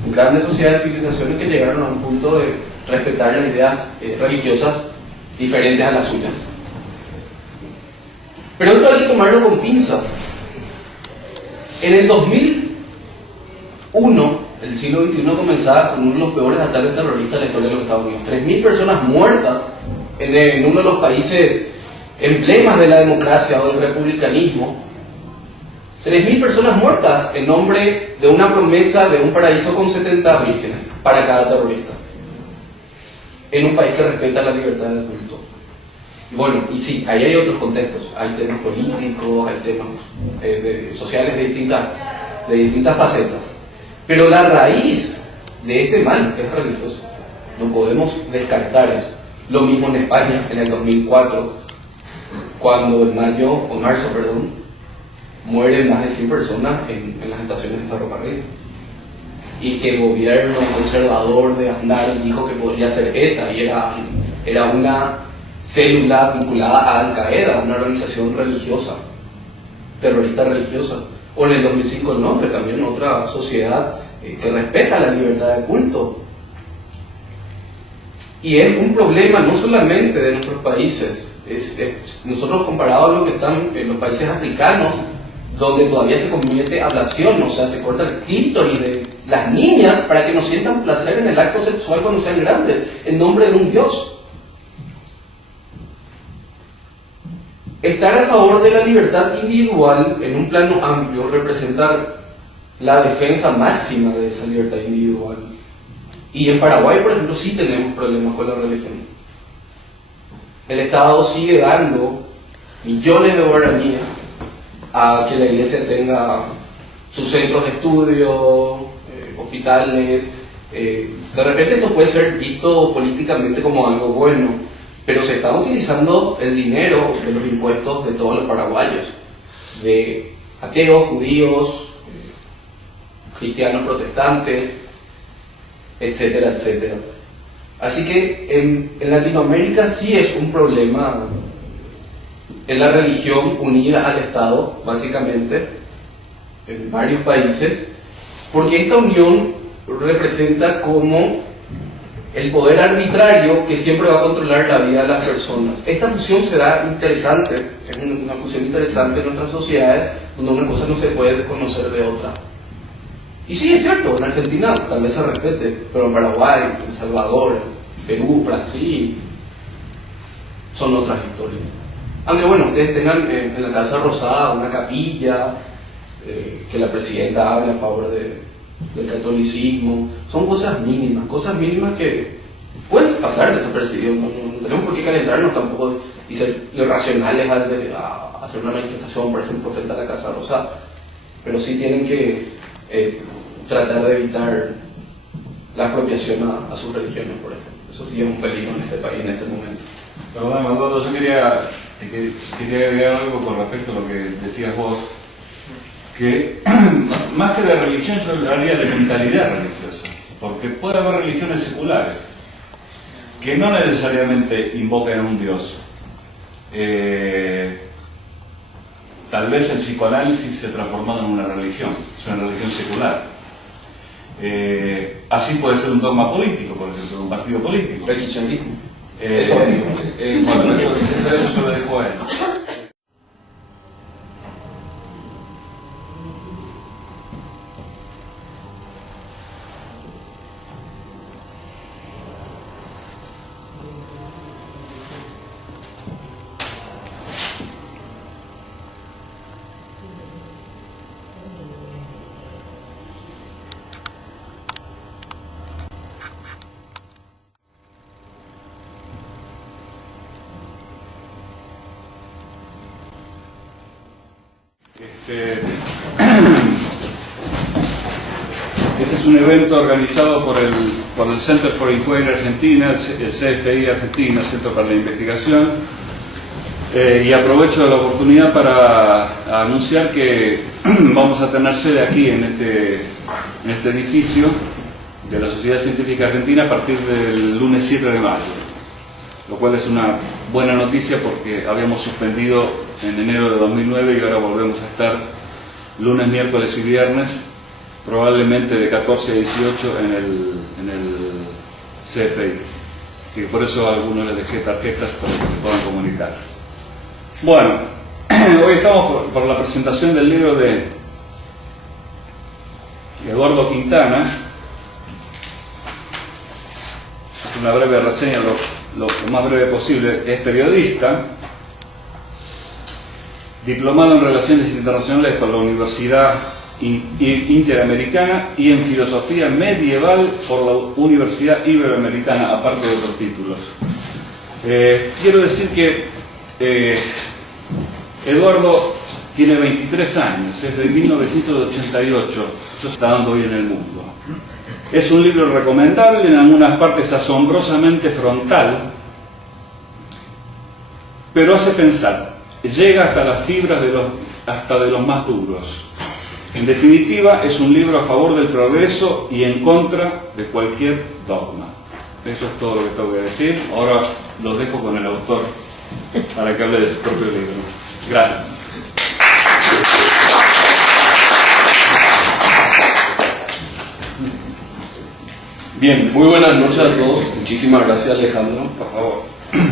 en grandes sociedades y civilizaciones que llegaron a un punto de respetar las ideas religiosas diferentes a las suyas. Pero esto hay que tomarlo con pinza. En el 2001, el siglo XXI comenzaba con uno de los peores ataques terroristas de la historia de los Estados Unidos. 3.000 personas muertas en uno de los países emblemas de la democracia o del republicanismo. 3.000 personas muertas en nombre de una promesa de un paraíso con 70 vírgenes para cada terrorista. En un país que respeta la libertad de culto. Bueno, y sí, ahí hay otros contextos. Hay temas políticos, hay temas sociales de distintas facetas. Pero la raíz de este mal es religioso. No podemos descartar eso. Lo mismo en España, en el 2004, cuando en marzo, mueren más de 100 personas en las estaciones de ferrocarril. Y que el gobierno conservador de Aznar dijo que podría ser ETA, y era una célula vinculada a Al-Qaeda, una organización religiosa, terrorista religiosa. O en el 2005 el nombre, también otra sociedad que respeta la libertad de culto. Y es un problema no solamente de nuestros países, nosotros comparado a lo que están en los países africanos, donde todavía se comete ablación, o sea, se corta el clítoris de las niñas para que no sientan placer en el acto sexual cuando sean grandes, en nombre de un dios. Estar a favor de la libertad individual en un plano amplio representa la defensa máxima de esa libertad individual. Y en Paraguay, por ejemplo, sí tenemos problemas con la religión. El Estado sigue dando millones de guaraníes a que la iglesia tenga sus centros de estudio, hospitales. De repente esto puede ser visto políticamente como algo bueno, pero se está utilizando el dinero de los impuestos de todos los paraguayos, de ateos, judíos, cristianos protestantes, etcétera, etcétera. Así que en Latinoamérica sí es un problema en la religión unida al Estado, básicamente, en varios países, porque esta unión representa como el poder arbitrario que siempre va a controlar la vida de las personas. Esta fusión será interesante, es una fusión interesante en nuestras sociedades, donde una cosa no se puede desconocer de otra. Y sí, es cierto, en Argentina tal vez se respete, pero en Paraguay, en El Salvador, Perú, Brasil, son otras historias. Aunque bueno, ustedes tengan en la Casa Rosada una capilla, que la presidenta hable a favor del catolicismo, son cosas mínimas que pueden pasar desapercibidas. No tenemos por qué calentarnos tampoco y ser irracionales a hacer una manifestación, por ejemplo, frente a la Casa Rosada, pero sí tienen que tratar de evitar la apropiación a sus religiones, por ejemplo. Eso sí es un peligro en este país en este momento. Perdón, Eduardo, yo quería agregar algo con respecto a lo que decías vos, que más que de religión yo hablaría de mentalidad religiosa, porque puede haber religiones seculares que no necesariamente invocan a un Dios. Tal vez el psicoanálisis se ha transformado en una religión, es una religión secular. Así puede ser un dogma político, por ejemplo, un partido político. El kirchnerismo. Bueno, eso se lo dejo a él. Este es un evento organizado por el Center for Inquiry Argentina, el CFI Argentina, el Centro para la Investigación, y aprovecho la oportunidad para anunciar que vamos a tener sede aquí en este edificio de la Sociedad Científica Argentina a partir del lunes 7 de mayo, lo cual es una buena noticia porque habíamos suspendido en enero de 2009 y ahora volvemos a estar lunes, miércoles y viernes, probablemente de 14 a 18 en el CFI. Así que por eso a algunos les dejé tarjetas para que se puedan comunicar. Bueno, hoy estamos por la presentación del libro de Eduardo Quintana. Es una breve reseña, lo más breve posible. Es periodista, diplomado en Relaciones Internacionales por la Universidad Interamericana y en Filosofía Medieval por la Universidad Iberoamericana, aparte de otros títulos. Quiero decir que Eduardo tiene 23 años, es de 1988, eso está dando hoy en el mundo. Es un libro recomendable, en algunas partes asombrosamente frontal, pero hace pensar, llega hasta las fibras hasta de los más duros. En definitiva, es un libro a favor del progreso y en contra de cualquier dogma. Eso es todo lo que tengo que decir. Ahora los dejo con el autor para que hable de su propio libro. Gracias. Bien, muy buenas noches a todos. Muchísimas gracias, Alejandro. Por favor.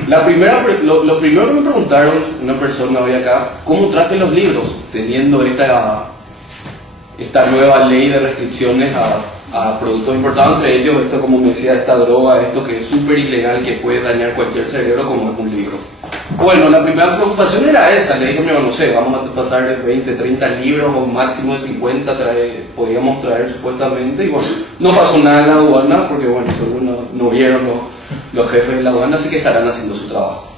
Lo primero que me preguntaron, una persona hoy acá, ¿cómo traje los libros? Teniendo esta nueva ley de restricciones a productos importados, entre ellos esto, como me decía, esta droga, esto que es súper ilegal, que puede dañar cualquier cerebro, como es un libro. Bueno, la primera preocupación era esa. Le dije, no sé, vamos a pasar de 20, 30 libros o máximo de 50 podíamos traer supuestamente, y bueno, no pasó nada en la aduana porque bueno, según no vieron los jefes de la aduana, así que estarán haciendo su trabajo.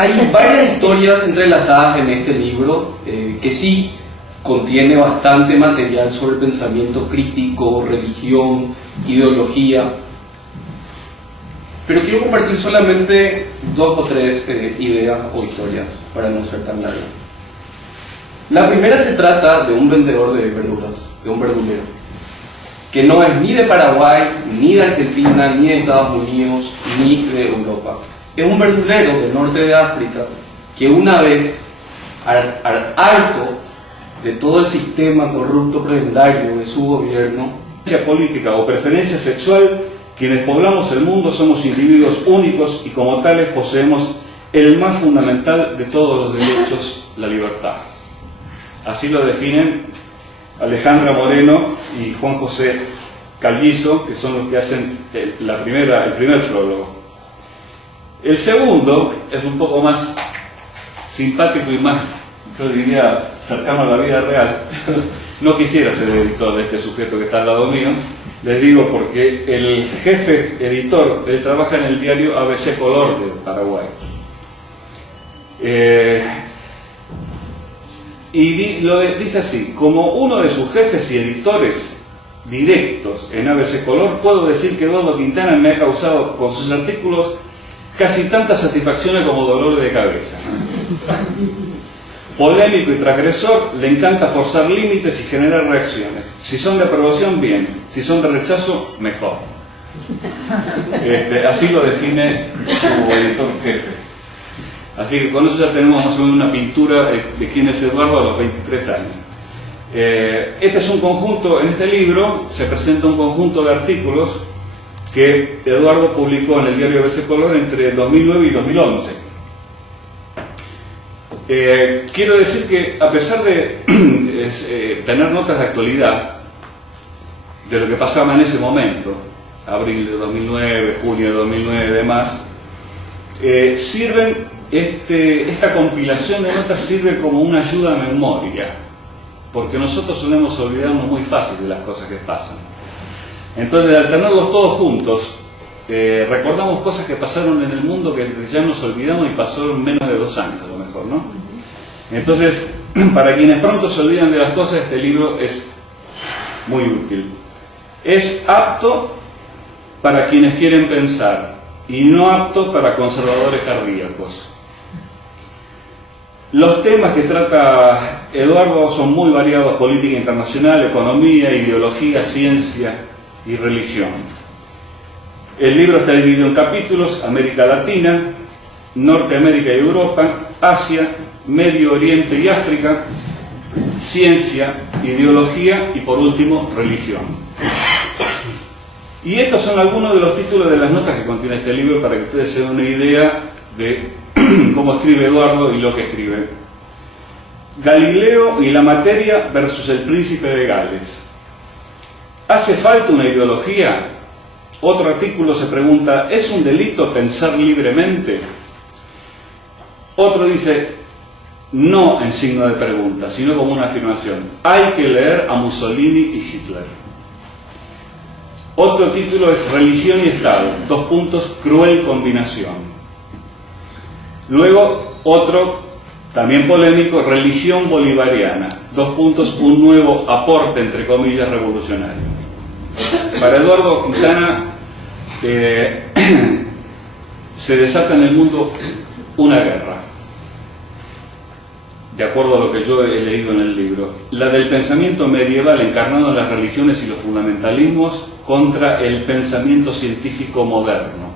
Hay varias historias entrelazadas en este libro que sí contiene bastante material sobre pensamiento crítico, religión, ideología. Pero quiero compartir solamente 2 o 3 ideas o historias para no ser tan largo. La primera se trata de un vendedor de verduras, de un verdulero, que no es ni de Paraguay, ni de Argentina, ni de Estados Unidos, ni de Europa. Es un verdulero del norte de África que una vez, harto de todo el sistema corrupto prebendario de su gobierno, política o preferencia sexual, quienes poblamos el mundo somos individuos únicos y como tales poseemos el más fundamental de todos los derechos, la libertad. Así lo definen Alejandra Moreno y Juan José Calvizo, que son los que hacen el primer prólogo. El segundo es un poco más simpático y más, yo diría, cercano a la vida real. No quisiera ser editor de este sujeto que está al lado mío, les digo porque el jefe editor, él trabaja en el diario ABC Color de Paraguay. Dice así: como uno de sus jefes y editores directos en ABC Color, puedo decir que Eduardo Quintana me ha causado con sus artículos casi tantas satisfacciones como dolores de cabeza. Polémico y transgresor, le encanta forzar límites y generar reacciones. Si son de aprobación, bien. Si son de rechazo, mejor. Así lo define su editor jefe. Así que con eso ya tenemos más o menos una pintura de quién es Eduardo a los 23 años. Este es un conjunto, en este libro se presenta un conjunto de artículos que Eduardo publicó en el diario ABC Color entre 2009 y 2011. Quiero decir que a pesar de tener notas de actualidad de lo que pasaba en ese momento, abril de 2009, junio de 2009 y demás, esta compilación de notas sirve como una ayuda a memoria, porque nosotros solemos olvidarnos muy fácil de las cosas que pasan. Entonces, al tenerlos todos juntos, recordamos cosas que pasaron en el mundo que ya nos olvidamos y pasaron menos de 2 años a lo mejor, ¿no? Entonces, para quienes pronto se olvidan de las cosas, este libro es muy útil. Es apto para quienes quieren pensar y no apto para conservadores cardíacos. Los temas que trata Eduardo son muy variados: política internacional, economía, ideología, ciencia y religión. El libro está dividido en capítulos: América Latina, Norteamérica y Europa, Asia, Medio Oriente y África, ciencia, ideología y por último religión. Y estos son algunos de los títulos de las notas que contiene este libro para que ustedes se den una idea de cómo escribe Eduardo y lo que escribe. Galileo y la materia versus el príncipe de Gales. ¿Hace falta una ideología? Otro artículo se pregunta: ¿es un delito pensar libremente? Otro dice: no en signo de pregunta, sino como una afirmación: hay que leer a Mussolini y Hitler. Otro título es Religión y Estado, : cruel combinación. Luego otro, también polémico, Religión bolivariana, : un nuevo aporte, entre comillas, revolucionario. Para Eduardo Quintana se desata en el mundo una guerra, de acuerdo a lo que yo he leído en el libro, la del pensamiento medieval encarnado en las religiones y los fundamentalismos contra el pensamiento científico moderno.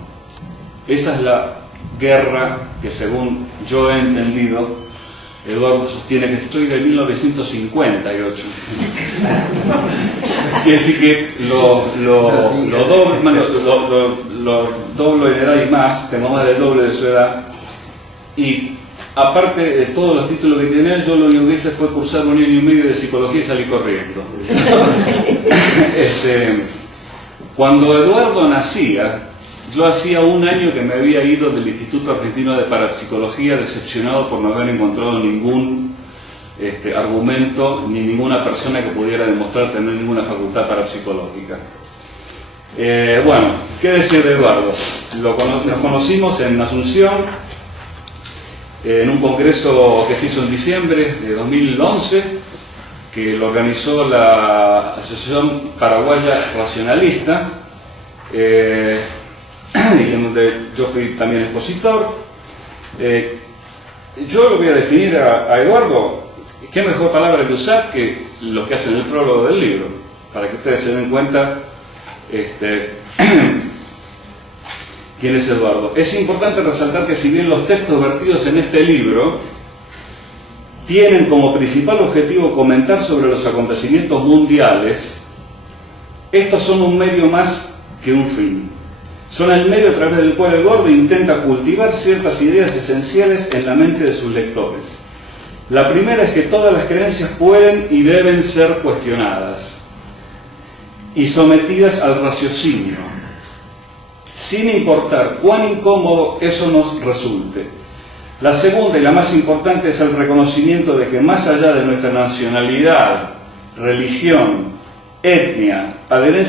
Esa es la guerra que, según yo he entendido, Eduardo sostiene que estoy de 1958. Quiere decir que lo doblo en edad y más, tengo más del doble de su edad, y aparte de todos los títulos que tiene él, yo lo único que hice fue cursar 1 año y medio de psicología y salí corriendo. Cuando Eduardo nacía, yo hacía 1 año que me había ido del Instituto Argentino de Parapsicología, decepcionado por no haber encontrado ningún argumento ni ninguna persona que pudiera demostrar tener ninguna facultad parapsicológica. Bueno, ¿qué decir de Eduardo? Nos conocimos en Asunción. en un congreso que se hizo en diciembre de 2011, que lo organizó la Asociación Paraguaya Racionalista, y en donde yo fui también expositor. Yo lo voy a definir a Eduardo, qué mejor palabra que usar que lo que hace en el prólogo del libro, para que ustedes se den cuenta quién es Eduardo. Es importante resaltar que si bien los textos vertidos en este libro tienen como principal objetivo comentar sobre los acontecimientos mundiales, estos son un medio más que un fin. Son el medio a través del cual Eduardo intenta cultivar ciertas ideas esenciales en la mente de sus lectores. La primera es que todas las creencias pueden y deben ser cuestionadas y sometidas al raciocinio, sin importar cuán incómodo eso nos resulte. La segunda y la más importante es el reconocimiento de que más allá de nuestra nacionalidad, religión, etnia, adherencia